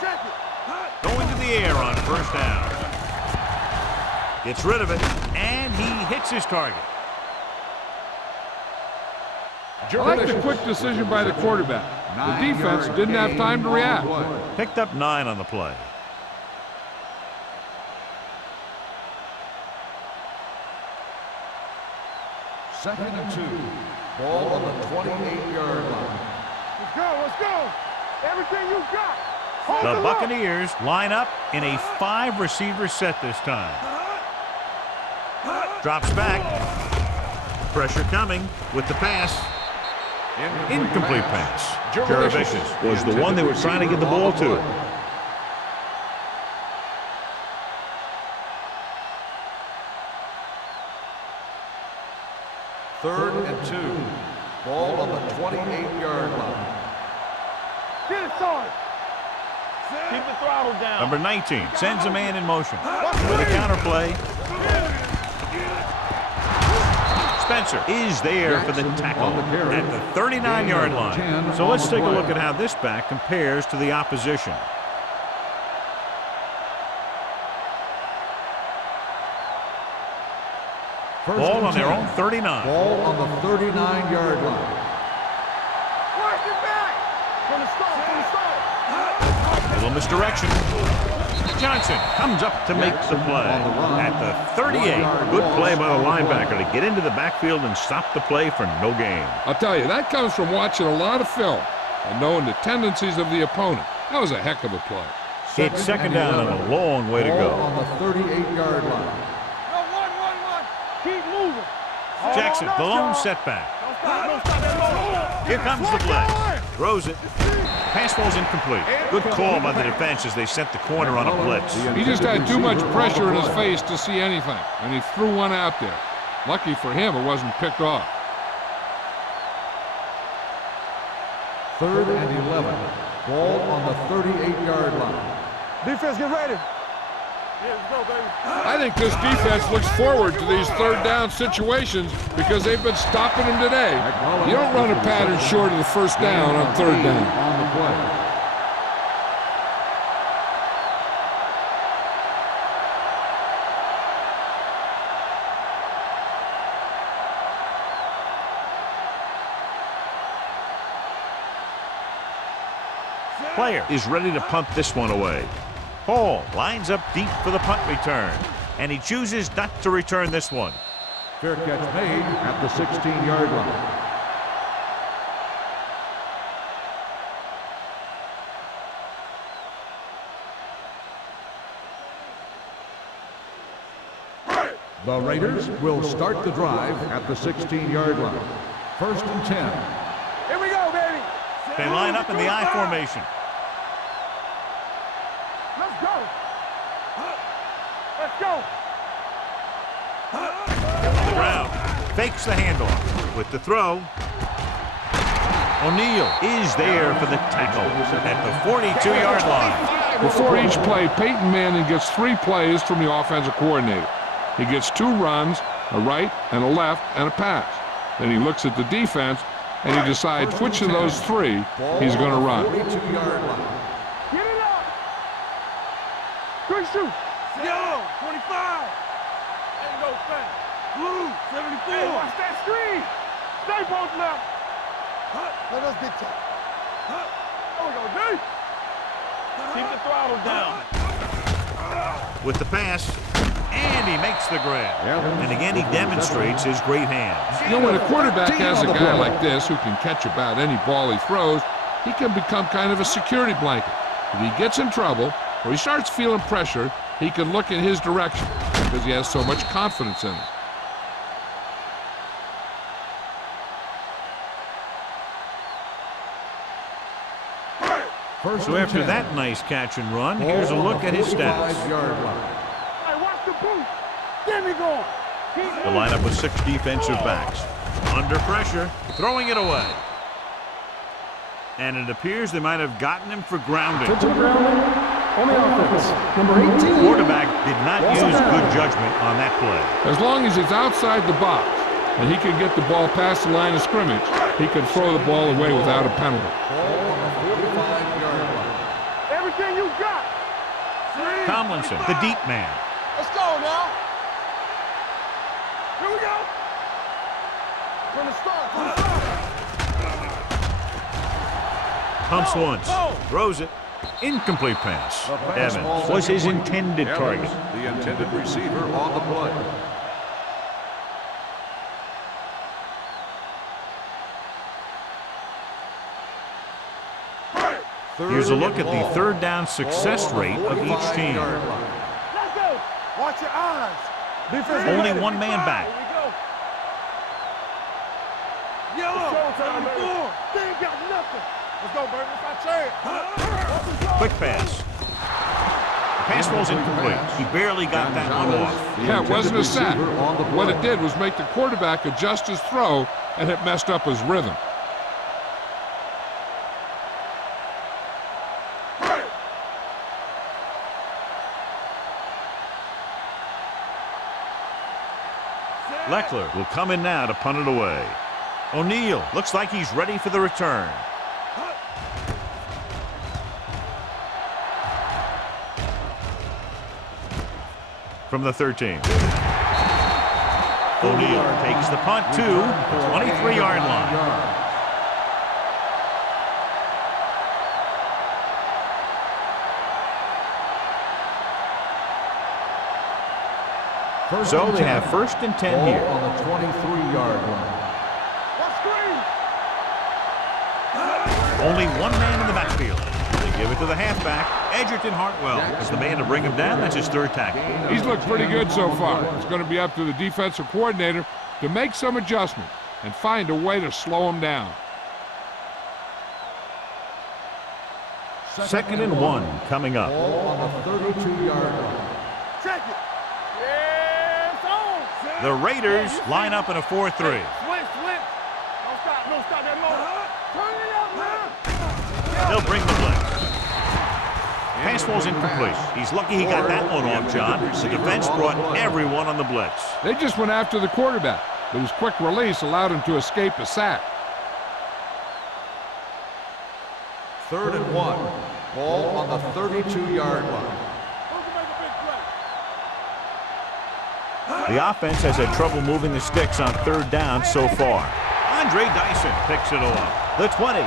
Check it. Going to the air on first down. Gets rid of it, and he hits his target. I like the quick decision by the quarterback. The defense didn't have time to react. Picked up 9 on the play. 2nd and 2. Ball on the 28-yard line. Let's go, let's go. Everything you got. Hold The it up. Buccaneers line up in a 5-receiver set this time. Drops back. Pressure coming with the pass. Incomplete pass. Jaravicious was the one they were trying to get the ball to. 3rd and 2. Ball on the 28-yard line. Get it, son. Keep the throttle down. Number 19 sends a man in motion. With a counterplay. Spencer is there for the tackle at the 39-yard line. So let's take a look at how this back compares to the opposition. Ball on their own 39. Ball on the 39-yard line. Watch your back. From the start, from the start. Little misdirection. Johnson comes up to make the play at the 38. Good play by the linebacker to get into the backfield and stop the play for no gain. I'll tell you, that comes from watching a lot of film and knowing the tendencies of the opponent. That was a heck of a play. It's second down and a long way to Ball go. on the 38-yard line. No, one. Keep moving. Jackson, the lone setback. Don't stop. Here comes the blitz. Throws it. Pass falls incomplete. Good call by the defense as they sent the corner on a blitz. He just had too much pressure in his face to see anything, and he threw one out there. Lucky for him, it wasn't picked off. 3rd and 11. Ball on the 38-yard line. Defense, get ready. Yeah, let's go, baby. I think this defense looks forward to these third down situations because they've been stopping them today. You don't run a pattern short of the first down on third down. On the play. Player is ready to punt this one away. Hall lines up deep for the punt return, and he chooses not to return this one. Fair catch made at the 16-yard line. The Raiders will start the drive at the 16-yard line. 1st and 10. Here we go, baby. They line up in the I formation. Let's go. Let's go. On the ground, fakes the handoff with the throw. O'Neal is there for the tackle at the 42-yard line. Before each play, Peyton Manning gets 3 plays from the offensive coordinator. He gets 2 runs, a right and a left, and a pass. Then he looks at the defense, and he decides which of those 3 he's going to run. 42-yard line. Get it up. Quick shoot. Yellow, 25. There you go, fast. Blue, 74. Hey, watch that screen. Stay both left. Let us get tight. There we go, D. Keep the throttle down. With the pass, and he makes the grab. And again, he demonstrates his great hands. You know, when a quarterback has a guy like this who can catch about any ball he throws, he can become kind of a security blanket. If he gets in trouble or he starts feeling pressure, he can look in his direction because he has so much confidence in it. So after that nice catch and run, here's a look at his stats. Hey, watch the boot. Get me going. The lineup with 6 defensive backs. Under pressure, throwing it away. And it appears they might have gotten him for grounding. To the grounding on the offense. Number 18. Quarterback did not use good judgment on that play. As long as he's outside the box and he can get the ball past the line of scrimmage, he can throw the ball away without a penalty. Everything you got. Tomlinson, the deep man. Let's go now. Here we go. From the start. Pumps once, throws it. Incomplete pass. Evans was his intended target. The intended receiver on the play. Here's a look at the third down success rate of each team. Let's go. Watch your eyes. Defense. Only one man back. Here we go. Yellow. Showtime, baby. They ain't got nothing. Let's go, baby. It's our chance. Quick pass. The pass falls incomplete. He barely got that one off. Yeah, it wasn't a sack. What it did was make the quarterback adjust his throw, and it messed up his rhythm. Leckler will come in now to punt it away. O'Neal looks like he's ready for the return. From the 13. O'Neal takes the punt to the 23-yard line. So they have 1st and 10 here. On the 23-yard line. Only one man in the backfield. They give it to the halfback. Edgerton Hartwell is the man to bring him down. That's his third tackle. He's looked pretty good so far. It's going to be up to the defensive coordinator to make some adjustment and find a way to slow him down. 2nd and 1 coming up. Ball on the 32-yard line. Check it. Yeah, it's on. The Raiders line up in a 4-3. Switch, switch. Don't stop that motor. Turn it up, man. They'll bring the blitz. Pass falls incomplete. He's lucky he got that one off, John. The defense brought everyone on the blitz. They just went after the quarterback, but his quick release allowed him to escape a sack. 3rd and 1. Ball on the 32-yard line. The offense has had trouble moving the sticks on 3rd down so far. Andre Dyson picks it off. The 20,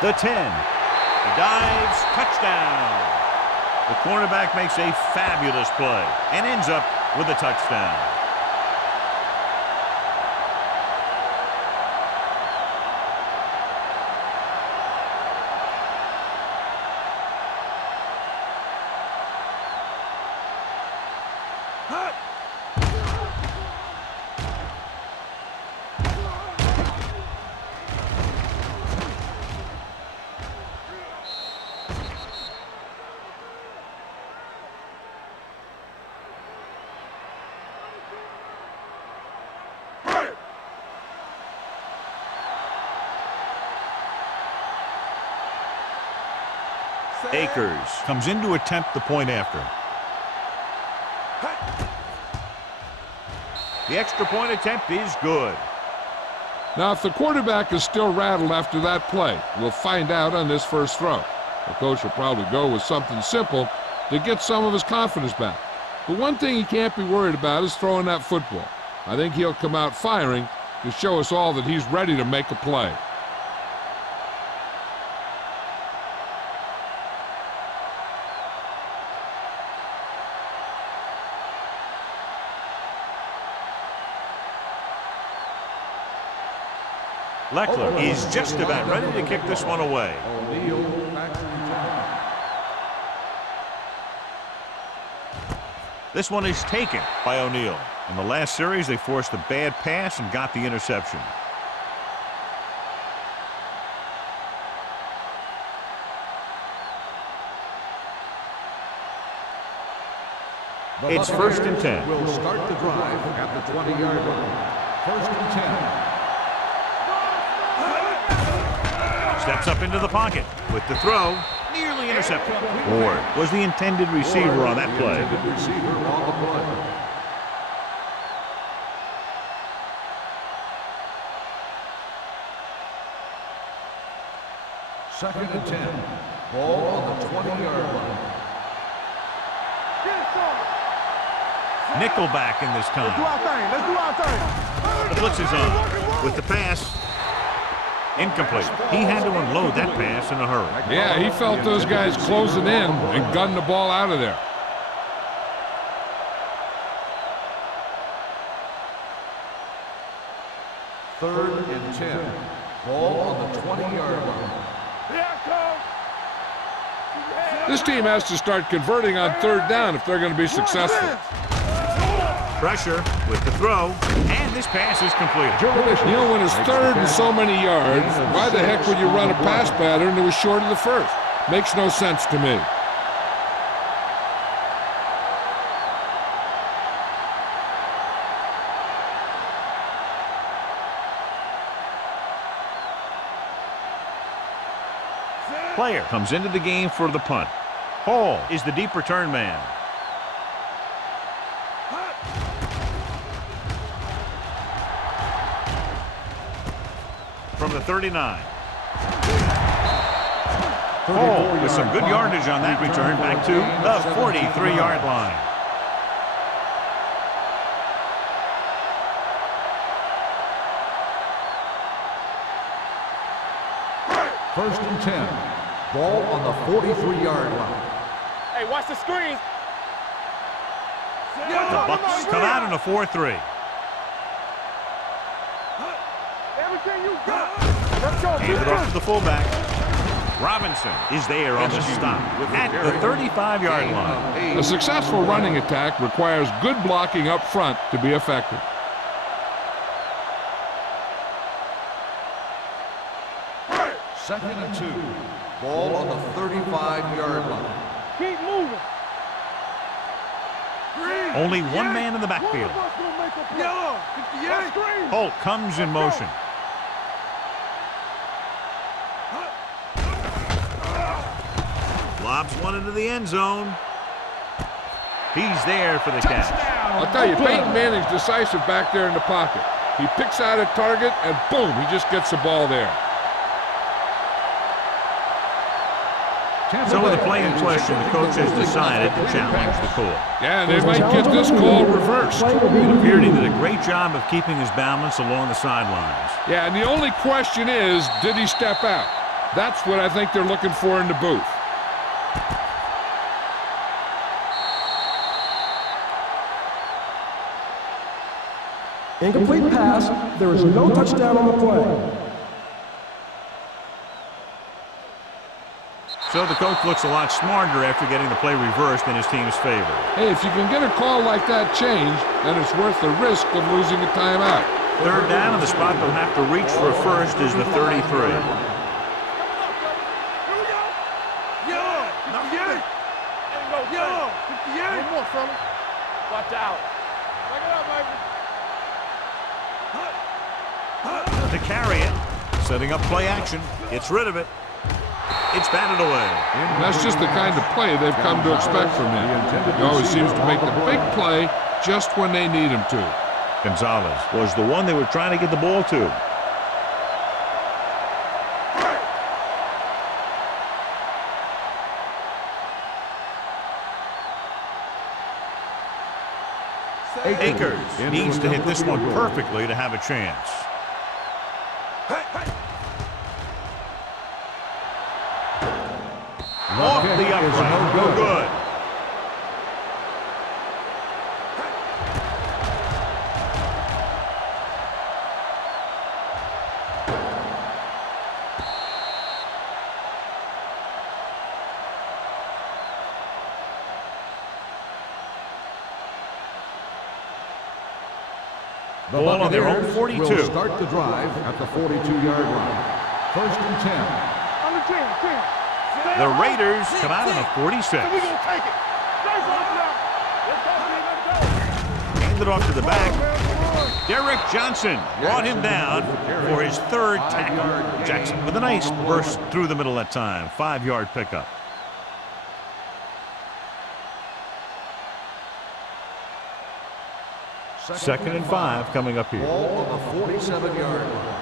the 10. He dives, touchdown. The cornerback makes a fabulous play and ends up with a touchdown. Akers comes in to attempt the point after. The extra point attempt is good. Now, if the quarterback is still rattled after that play, we'll find out on this first throw. The coach will probably go with something simple to get some of his confidence back. But one thing he can't be worried about is throwing that football. I think he'll come out firing to show us all that he's ready to make a play. Leckler is just about ready to kick this one away. O'Neal back to return. This one is taken by O'Neal. In the last series, they forced a bad pass and got the interception. It's 1st and 10. Will start the drive at the 20-yard line. 1st and 10. Steps up into the pocket with the throw, nearly intercepted. Ward was the intended receiver on that play. Intended receiver on the play. Second and 10. Ball on the 20-yard line. Nickelback in this Let's do time. our thing. Let's do our thing. The blitz is on with the pass. Incomplete. He had to unload that pass in a hurry. Yeah, he felt those guys closing in and gunned the ball out of there. Third and 10. Ball on the 20-yard line. Here I come. This team has to start converting on third down if they're going to be successful. Pressure with the throw, and this pass is completed. You know, when it's third and so many yards, why the heck would you run a pass pattern that was short of the first? Makes no sense to me. Player comes into the game for the punt. Hall is the deep return man. From the 39. Hall with some good yardage on that return back to the 43-yard line. First and 10. Ball on the 43-yard line. Hey, watch the screens. The Bucks come out in a 4-3. Everything you got. Let's go. Handed off to the fullback. Robinson is there on the stop at the 35-yard line. A successful running attack requires good blocking up front to be effective. Second and 2. Ball on the 35-yard line. Keep moving. Only one man in the backfield. Yellow. 58. Holt comes in motion. Lobs one into the end zone. He's there for the catch. I'll tell you, Peyton Manning's decisive back there in the pocket. He picks out a target, and boom, he just gets the ball there. So with the play in question, the coach has decided to challenge the call. Yeah, and they might get this call reversed. It appeared he did a great job of keeping his balance along the sidelines. Yeah, and the only question is, did he step out? That's what I think they're looking for in the booth. Incomplete pass. There is no touchdown on the play. So the coach looks a lot smarter after getting the play reversed in his team's favor. Hey, if you can get a call like that changed, then it's worth the risk of losing a timeout. Third down, and the spot they'll have to reach for a first is the 33. Watch out. Back it up, baby. To carry it, setting up play action. Gets rid of it. It's batted away. That's just the kind of play they've come to expect from him. He always seems to make the big play just when they need him to. Gonzalez was the one they were trying to get the ball to. Akers needs to hit this one perfectly to have a chance. Off the upright, no good. The Ball on their own Buccaneers 42. will start the drive at the 42-yard line. First and 10. On the 10. The Raiders come out on a 46. We're going to take it. Let's go. Hand it off to the back. Derek Johnson brought him down for his third tackle. Jackson with a nice burst through the middle that time. 5-yard pickup. Second and 5 coming up here. Ball on the 47-yard line.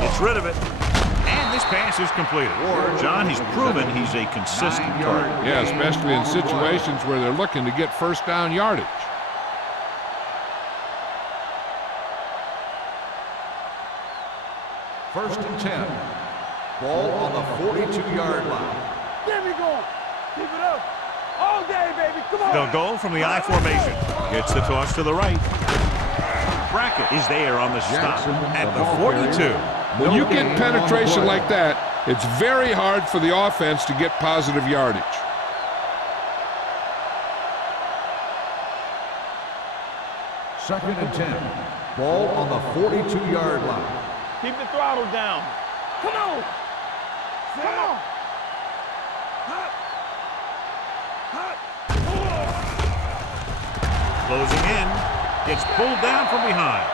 Gets rid of it. And this pass is completed. John, he's proven he's a consistent target. Yeah, especially in situations where they're looking to get first down yardage. First and 10. Ball on the 42-yard line. There we go. Keep it up. All day, baby. Come on. They'll go from the I formation. Gets the toss to the right. Brackett is there on the stop at the 42. When you get penetration like that, it's very hard for the offense to get positive yardage. Second and 10. Ball on the 42-yard line. Keep the throttle down. Come on. Come on. Closing in. Gets pulled down from behind.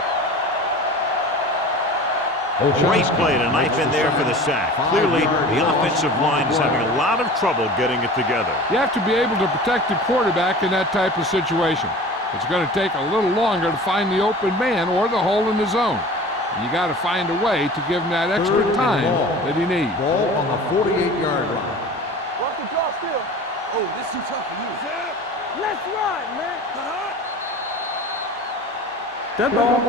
Great play to knife in there for the sack. Clearly, the offensive line is having a lot of trouble getting it together. You have to be able to protect the quarterback in that type of situation. It's going to take a little longer to find the open man or the hole in the zone. And you got to find a way to give him that extra time that he needs. Ball on the 48-yard line. Watch the draw still. Oh, this is too tough for you. Let's ride, man. Dead ball.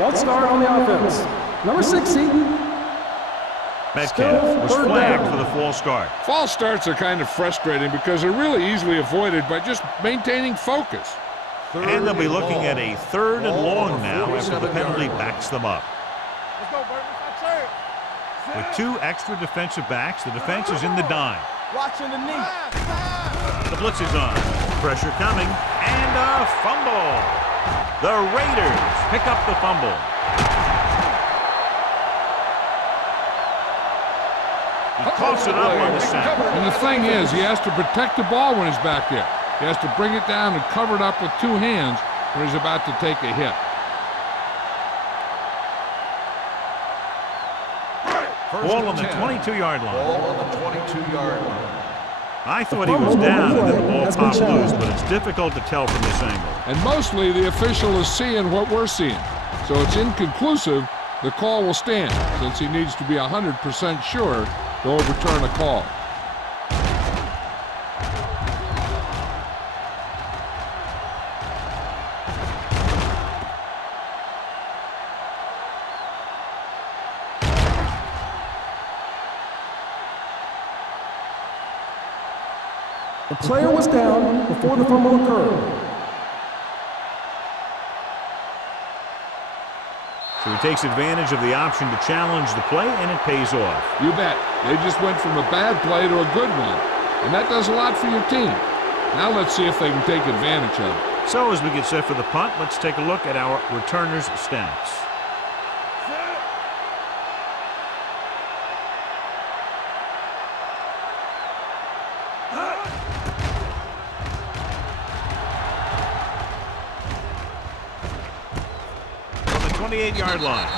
False start on the offense. Number 60. Metcalf was flagged for the false start. False starts are kind of frustrating because they're really easily avoided by just maintaining focus. And they'll be looking at a 3rd and long now after the penalty backs them up. Let's go, Burton. That's With 2 extra defensive backs, the defense is in the dime. watching the knee. The blitz is on. Pressure coming. And a fumble. The Raiders pick up the fumble. He coughs it up on the sack. And the thing is, he has to protect the ball when he's back there. He has to bring it down and cover it up with 2 hands when he's about to take a hit. Ball on the 22-yard line. Ball on the 22-yard line. I thought he was down and then the ball popped loose, but it's difficult to tell from this angle. And mostly the official is seeing what we're seeing. So it's inconclusive. The call will stand since he needs to be 100% sure to overturn a call. The player was down before the fumble occurred. So he takes advantage of the option to challenge the play, and it pays off. You bet. They just went from a bad play to a good one. And that does a lot for your team. Now let's see if they can take advantage of it. So as we get set for the punt, let's take a look at our returners' stats. From the 28-yard line.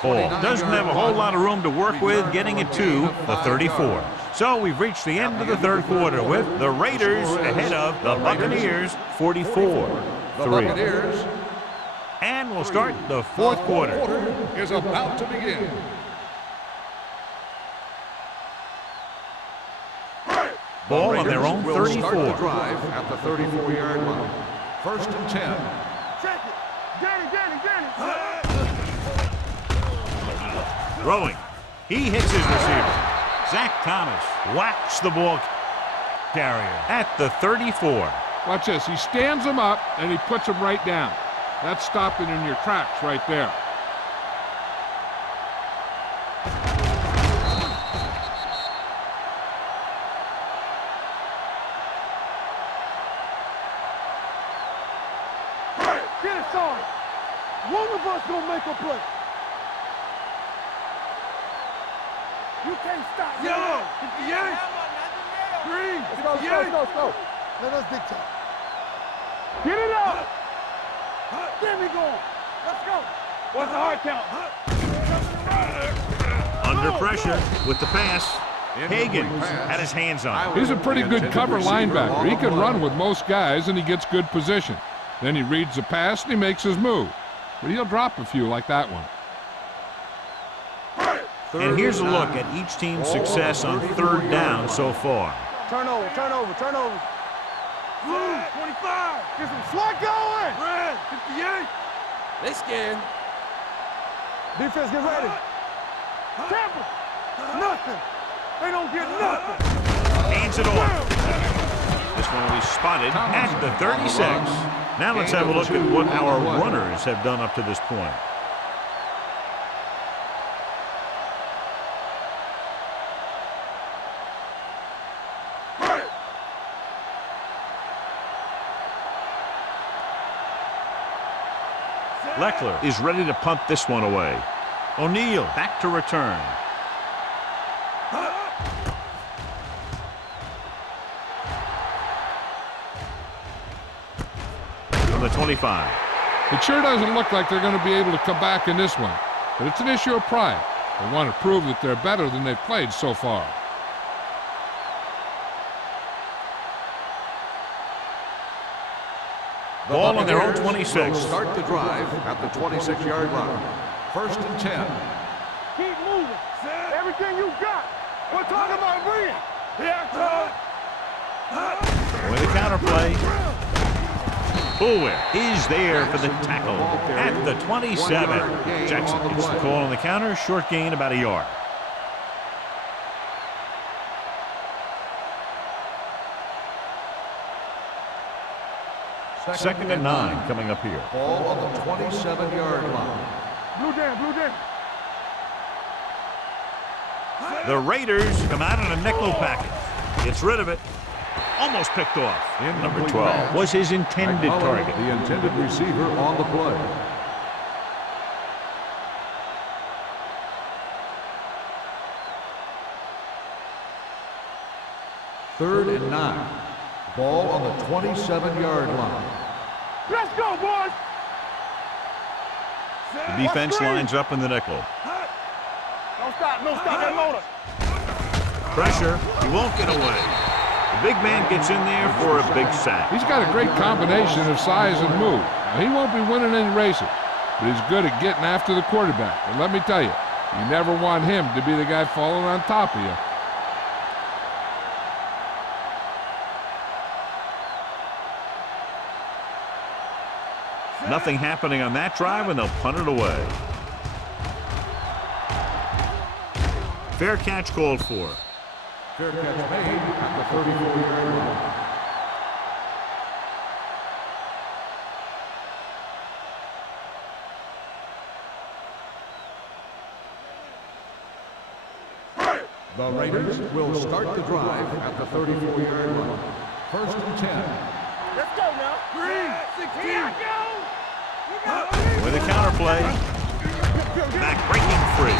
Ball doesn't have a whole lot of room to work with, getting it to the 34. So we've reached the end of the 3rd quarter with the Raiders ahead of the Buccaneers 44-3. And we'll start the 4th quarter. Is about to begin. Ball on their own Will start the 34. drive at the 34-yard line. 1st and 10. Check it. Get it. Throwing. He hits his receiver. Zach Thomas whacks the ball carrier at the 34. Watch this. He stands him up and he puts him right down. That's stopping in your tracks right there. Get it, son. One of us gonna make a play. You can't stop. Yellow, 58. Green. Let's go. Let us dictate. Get it up. There we go. Let's go. What's the hard count? Under pressure with the pass. Hagan had his hands on it. He's a pretty good cover linebacker. He can run with most guys and he gets good position. Then he reads the pass and he makes his move. But he'll drop a few like that one. And here's a look at each team's success on 3rd down so far. Turnover. 25. Get some swat going. Red. 58. They scared. Defense, get ready. Tampa. Nothing. They don't get nothing. Hands it off. This one will be spotted at the 36. Now let's have a look at what our runners have done up to this point. Leckler is ready to punt this one away. O'Neal back to return. From the 25. It sure doesn't look like they're going to be able to come back in this one, but it's an issue of pride. They want to prove that they're better than they've played so far. Ball on their own 26. Start the drive at the 26-yard line. 1st and 10. Keep moving. Everything you got. We're talking about bringing. Here, With the counter play. Fulware is there for the tackle at the 27. Jackson gets the call on the counter. Short gain, about a yard. Second and 9 coming up here. Ball on the 27-yard line. blue down. The Raiders come out in a nickel package. Gets rid of it. Almost picked off. Number 12 was his intended target. The intended receiver on the play. Third and 9. Ball on the 27-yard line. Let's go, boys. The defense lines up in the nickel. Don't stop that motor. Pressure. He won't get away. The big man gets in there for a big sack. He's got a great combination of size and move. Now, he won't be winning any races, but he's good at getting after the quarterback. And let me tell you, you never want him to be the guy falling on top of you. Nothing happening on that drive, and they'll punt it away. Fair catch called for. Fair catch made at the 34-yard line. The Raiders will start the drive at the 34-yard line. 1st and 10. Let's go now. 3, 16. Here I go. With a counter play. Back breaking free.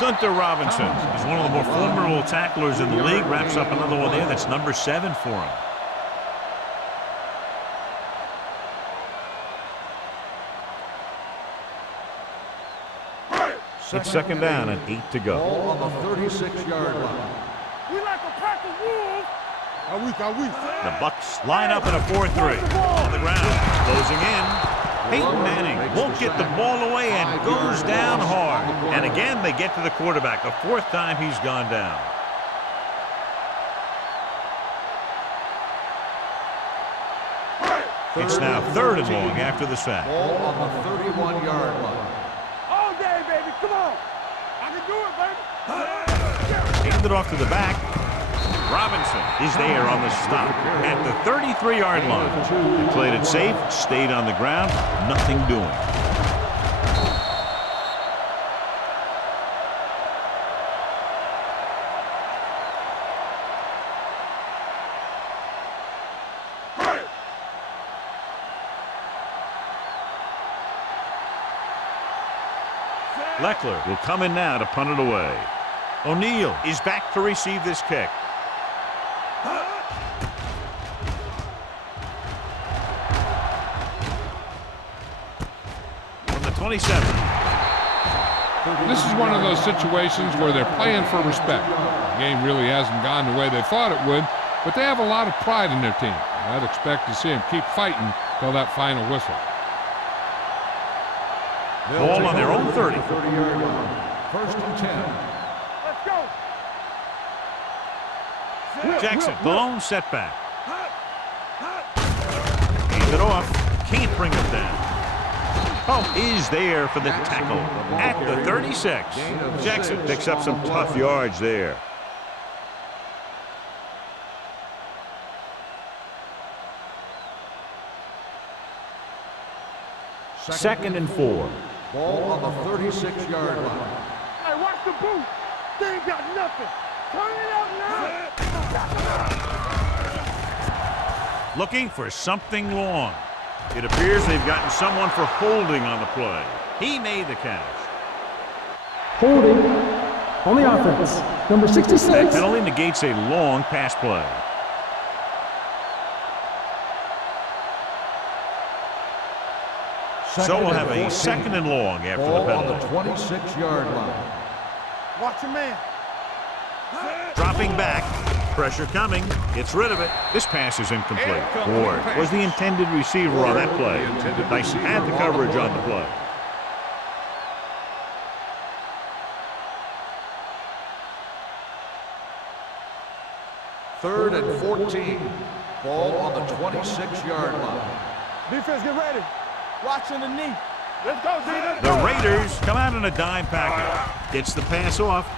Gunter Robinson is one of the more formidable tacklers in the league. Wraps up another one there. That's number 7 for him. It's second down and 8 to go. Ball on the 36-yard line. We like a pack of wolves. The Bucks line up in a 4-3. On the ground. Closing in. Peyton Manning won't get the ball away and goes down hard. And again, they get to the quarterback. The 4th time he's gone down. It's now 3rd and long after the sack. Ball on the 31-yard line. All day, baby. Come on. I can do it, baby. Hand it off to the back. Robinson is there on the stop at the 33-yard line. He played it safe, stayed on the ground, nothing doing. Leckler will come in now to punt it away. O'Neal is back to receive this kick. From the 27. This is one of those situations where they're playing for respect. The game really hasn't gone the way they thought it would, but they have a lot of pride in their team. I'd expect to see them keep fighting till that final whistle. Ball on their own 30. 30-yard line. 1st and 10. Let's go. Jackson, the lone setback. Hand it off. Can't bring it down. Pump is there for the tackle at the 36. Jackson picks up some tough yards there. Second and 4. Ball on the 36-yard line. Hey, watch the boot. They ain't got nothing. Turn it up now. Looking for something long. It appears they've gotten someone for holding on the play. He made the catch. Holding on the offense. Number 66. Penalty negates a long pass play. So we'll have a 2nd and long after the penalty. On the 26-yard line. Watch your man. Dropping back. Pressure coming. Gets rid of it. This pass is incomplete. Ward was the intended receiver on that play. Nice had the coverage on the play. Third and 14. Ball on the 26-yard line. Defense, get ready. Watch underneath. Let's go, D. Let's The go. Raiders come out in a dime package. Gets the pass off.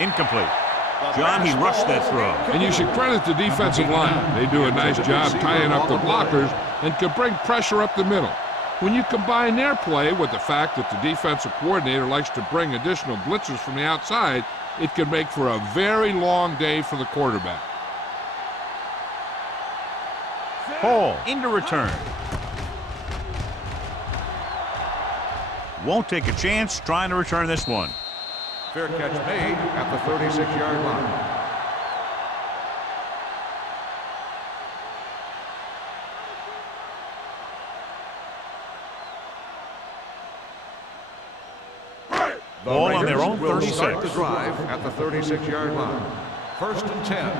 Incomplete. John, he rushed that throw. And you should credit the defensive line. They do a nice job tying up the blockers and can bring pressure up the middle. When you combine their play with the fact that the defensive coordinator likes to bring additional blitzers from the outside, it can make for a very long day for the quarterback. Hall into return. Won't take a chance trying to return this one. Fair catch made at the 36-yard line. Ball on their own will 36. start the drive at the 36-yard line. 1st and 10.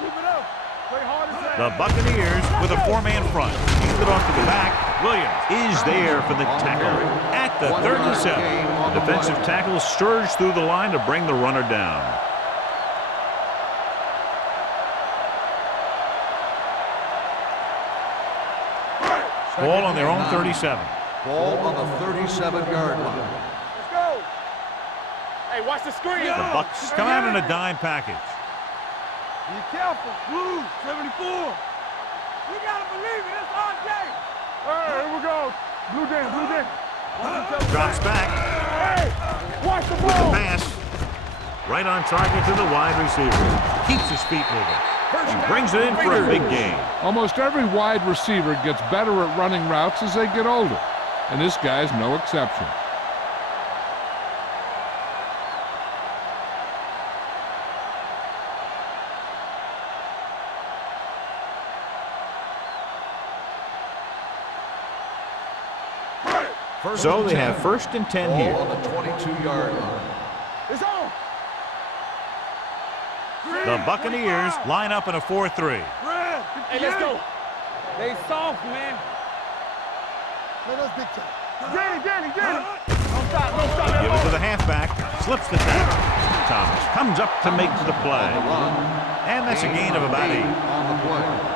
Keep it up. Play hard as that. The Buccaneers with a 4-man front. He's it off to the back. Williams is there for the tackle at the 37. The defensive tackle surged through the line to bring the runner down. Ball on their own 37. Ball on the 37-yard line. Let's go. Hey, watch the screen. The Bucs come out in a dime package. Be careful. Blue, 74. You got to believe it. It's our day. Hey, here we go. Blue Dan, blue Dan. Drops back. Hey, watch the With the ball. pass. Right on target to the wide receiver. Keeps his feet moving. And brings it in for a big gain. Almost every wide receiver gets better at running routes as they get older, and this guy's no exception. So they have 1st and 10 Ball here. on the 22-yard line. It's on. The Buccaneers line up in a 4-3. Hey, let's go. They soft, man. Man, that's big time. Danny. Don't stop. Give it to the halfback. Slips the tackle. Thomas comes up to make the play. And that's a gain of about 8. On the play.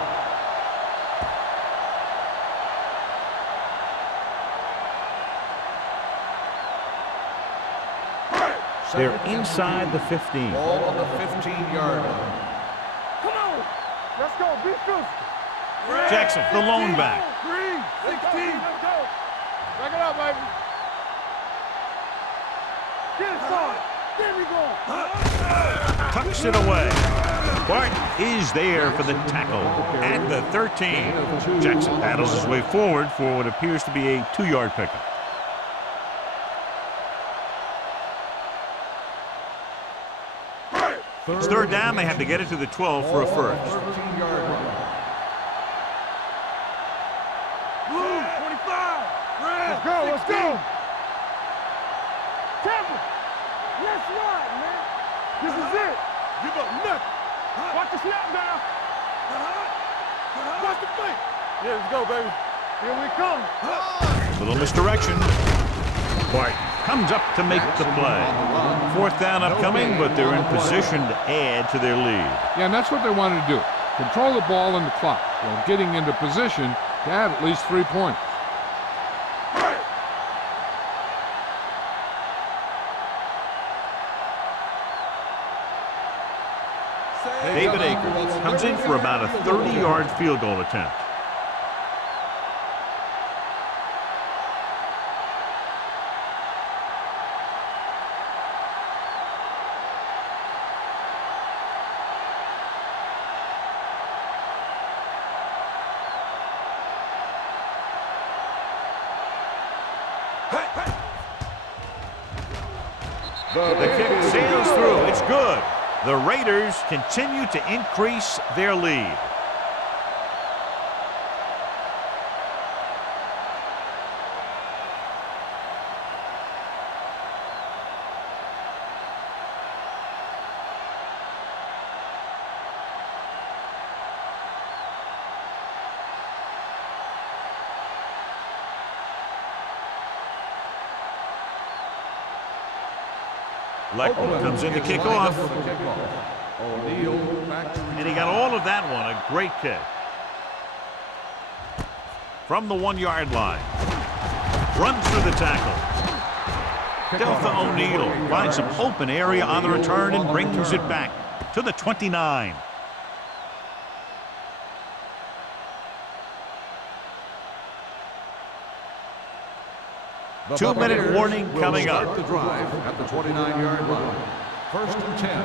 They're inside the 15. Ball on the 15-yard line. Come on. Let's go. Be physical. Jackson, the lone back. 16. Let's go. Back it up, baby. Get it started. There we go. Tucks it away. Bart is there for the tackle at the 13. Jackson paddles his way forward for what appears to be a 2-yard pickup. It's 3rd down. They have to get it to the 12 for a first. 13-yard line. Blue, 25. Let's go. Temple. Let's ride, man. This is it. Give up nothing. Watch the snap down. Watch the play. Yeah, let's go, baby. Here we come. Little misdirection. Bart comes up to make the play. 4th down upcoming, but they're in position to add to their lead. Yeah, and that's what they wanted to do. Control the ball and the clock while getting into position to add at least 3 points. David Akers comes in for about a 30-yard field goal attempt. The kick sails through. It's good. The Raiders continue to increase their lead. Leckman comes in to kick off. And he got all of that one. A great kick. From the 1-yard line. Runs through the tackle. Delta O'Neal finds some open area on the return and brings it back to the 29. Two-minute warning coming up. The drive at the 29-yard line. 1st and 10.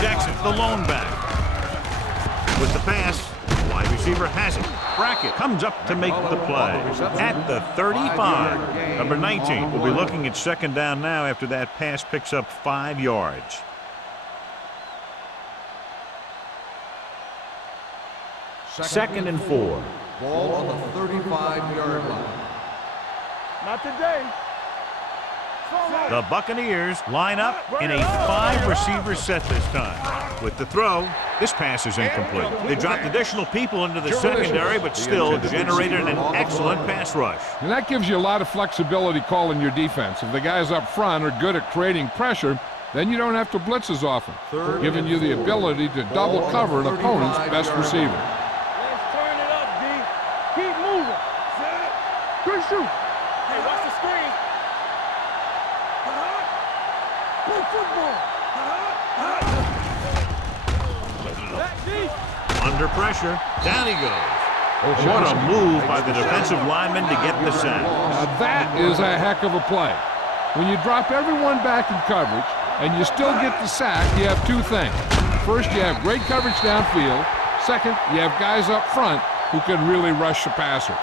Jackson, the lone back. With the pass, wide receiver has it. Brackett comes up to make the play at the 35. Number 19 will be looking at second down now after that pass picks up 5 yards. Second and 4. Ball on the 35-yard line. Not today. The Buccaneers line up in a 5-receiver set this time. With the throw, this pass is incomplete. They dropped additional people into the secondary, but still generated an excellent pass rush. And that gives you a lot of flexibility calling your defense. If the guys up front are good at creating pressure, then you don't have to blitz as often, giving you the ability to double cover an opponent's best receiver. Let's turn it up, D. Keep moving. Good shoot. Hey, watch the screen. Play football. Back deep. Under pressure, down he goes. What a move by the defensive lineman to get the sack. Now that is a heck of a play. When you drop everyone back in coverage and you still get the sack, you have two things. First, you have great coverage downfield. Second, you have guys up front who can really rush the passer.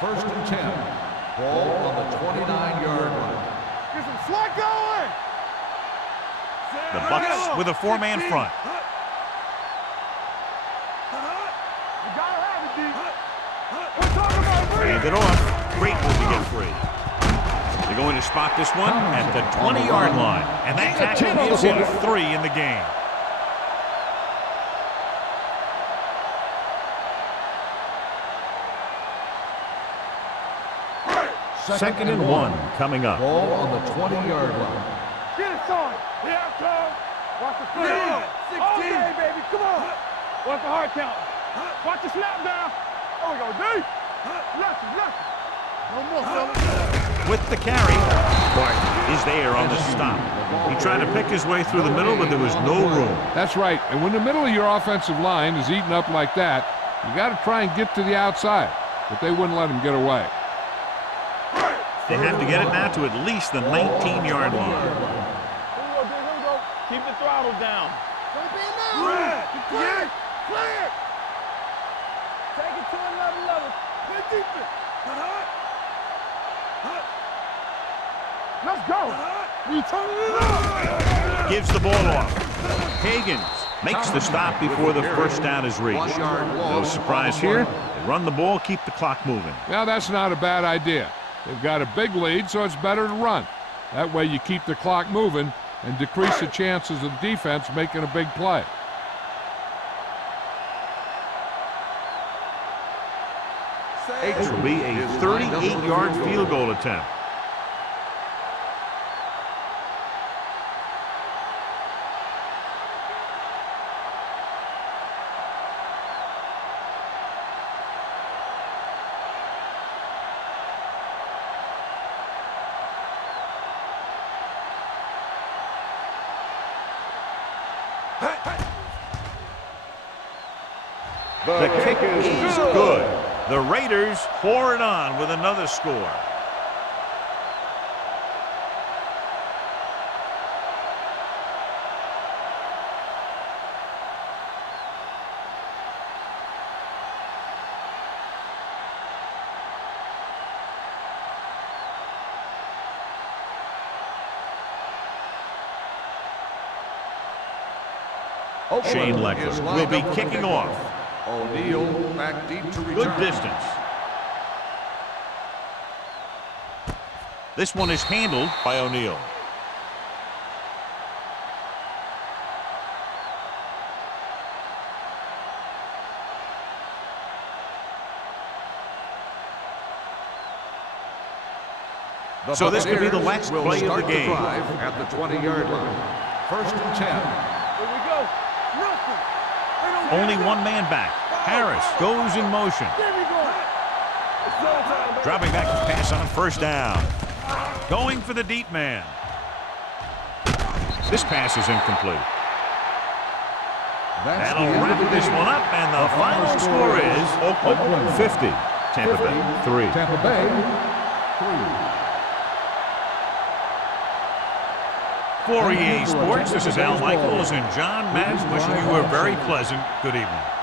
First and 10. Ball on the 29-yard line. Get some slack going. The Bucs with a 4-man front. You gotta have it, D. We're talking about free. Hand it off. Great move to get free. They're going to spot this one at the 20-yard line. And that tackle gives him 3 in the game. Second and 1 coming up. Ball on the 20-yard line. Get it, son. Here it comes. Watch the play. Okay, baby. Come on. Watch the hard count. Watch the snap down. There we go, D. Lefty. No more, fellas. With the carry, Barton is there on the stop. He tried to pick his way through the middle, but there was no room. That's right. And when the middle of your offensive line is eaten up like that, you got to try and get to the outside. But they wouldn't let him get away. They have to get it now to at least the 19-yard line. Here we go. Keep the throttle down. Clear. Take it to another level. Play defense. Let's go. We turning it up. Gives the ball off. Hagans makes the stop before the first down is reached. No surprise here. They run the ball, keep the clock moving. Now, that's not a bad idea. They've got a big lead, so it's better to run. That way you keep the clock moving and decrease the chances of the defense making a big play. This will be a 38-yard field goal attempt. The kick is good. The Raiders pour it on with another score. Shane Leckler will be kicking off. O'Neal back deep to return. Good distance. This one is handled by O'Neal. So this could be the last play of the game. At the 20-yard line. First and 10. Here we go. Nothing. They don't Only get one man back. Harris goes in motion. it. There we go. It's showtime, baby. Dropping back to pass on first down. Going for the deep man. This pass is incomplete. That'll wrap this one up, and the final score is Oakland 50, Tampa Bay 3. Tampa Bay 3. For EA Sports, this is Al Michaels and John Madden wishing you a very pleasant good evening.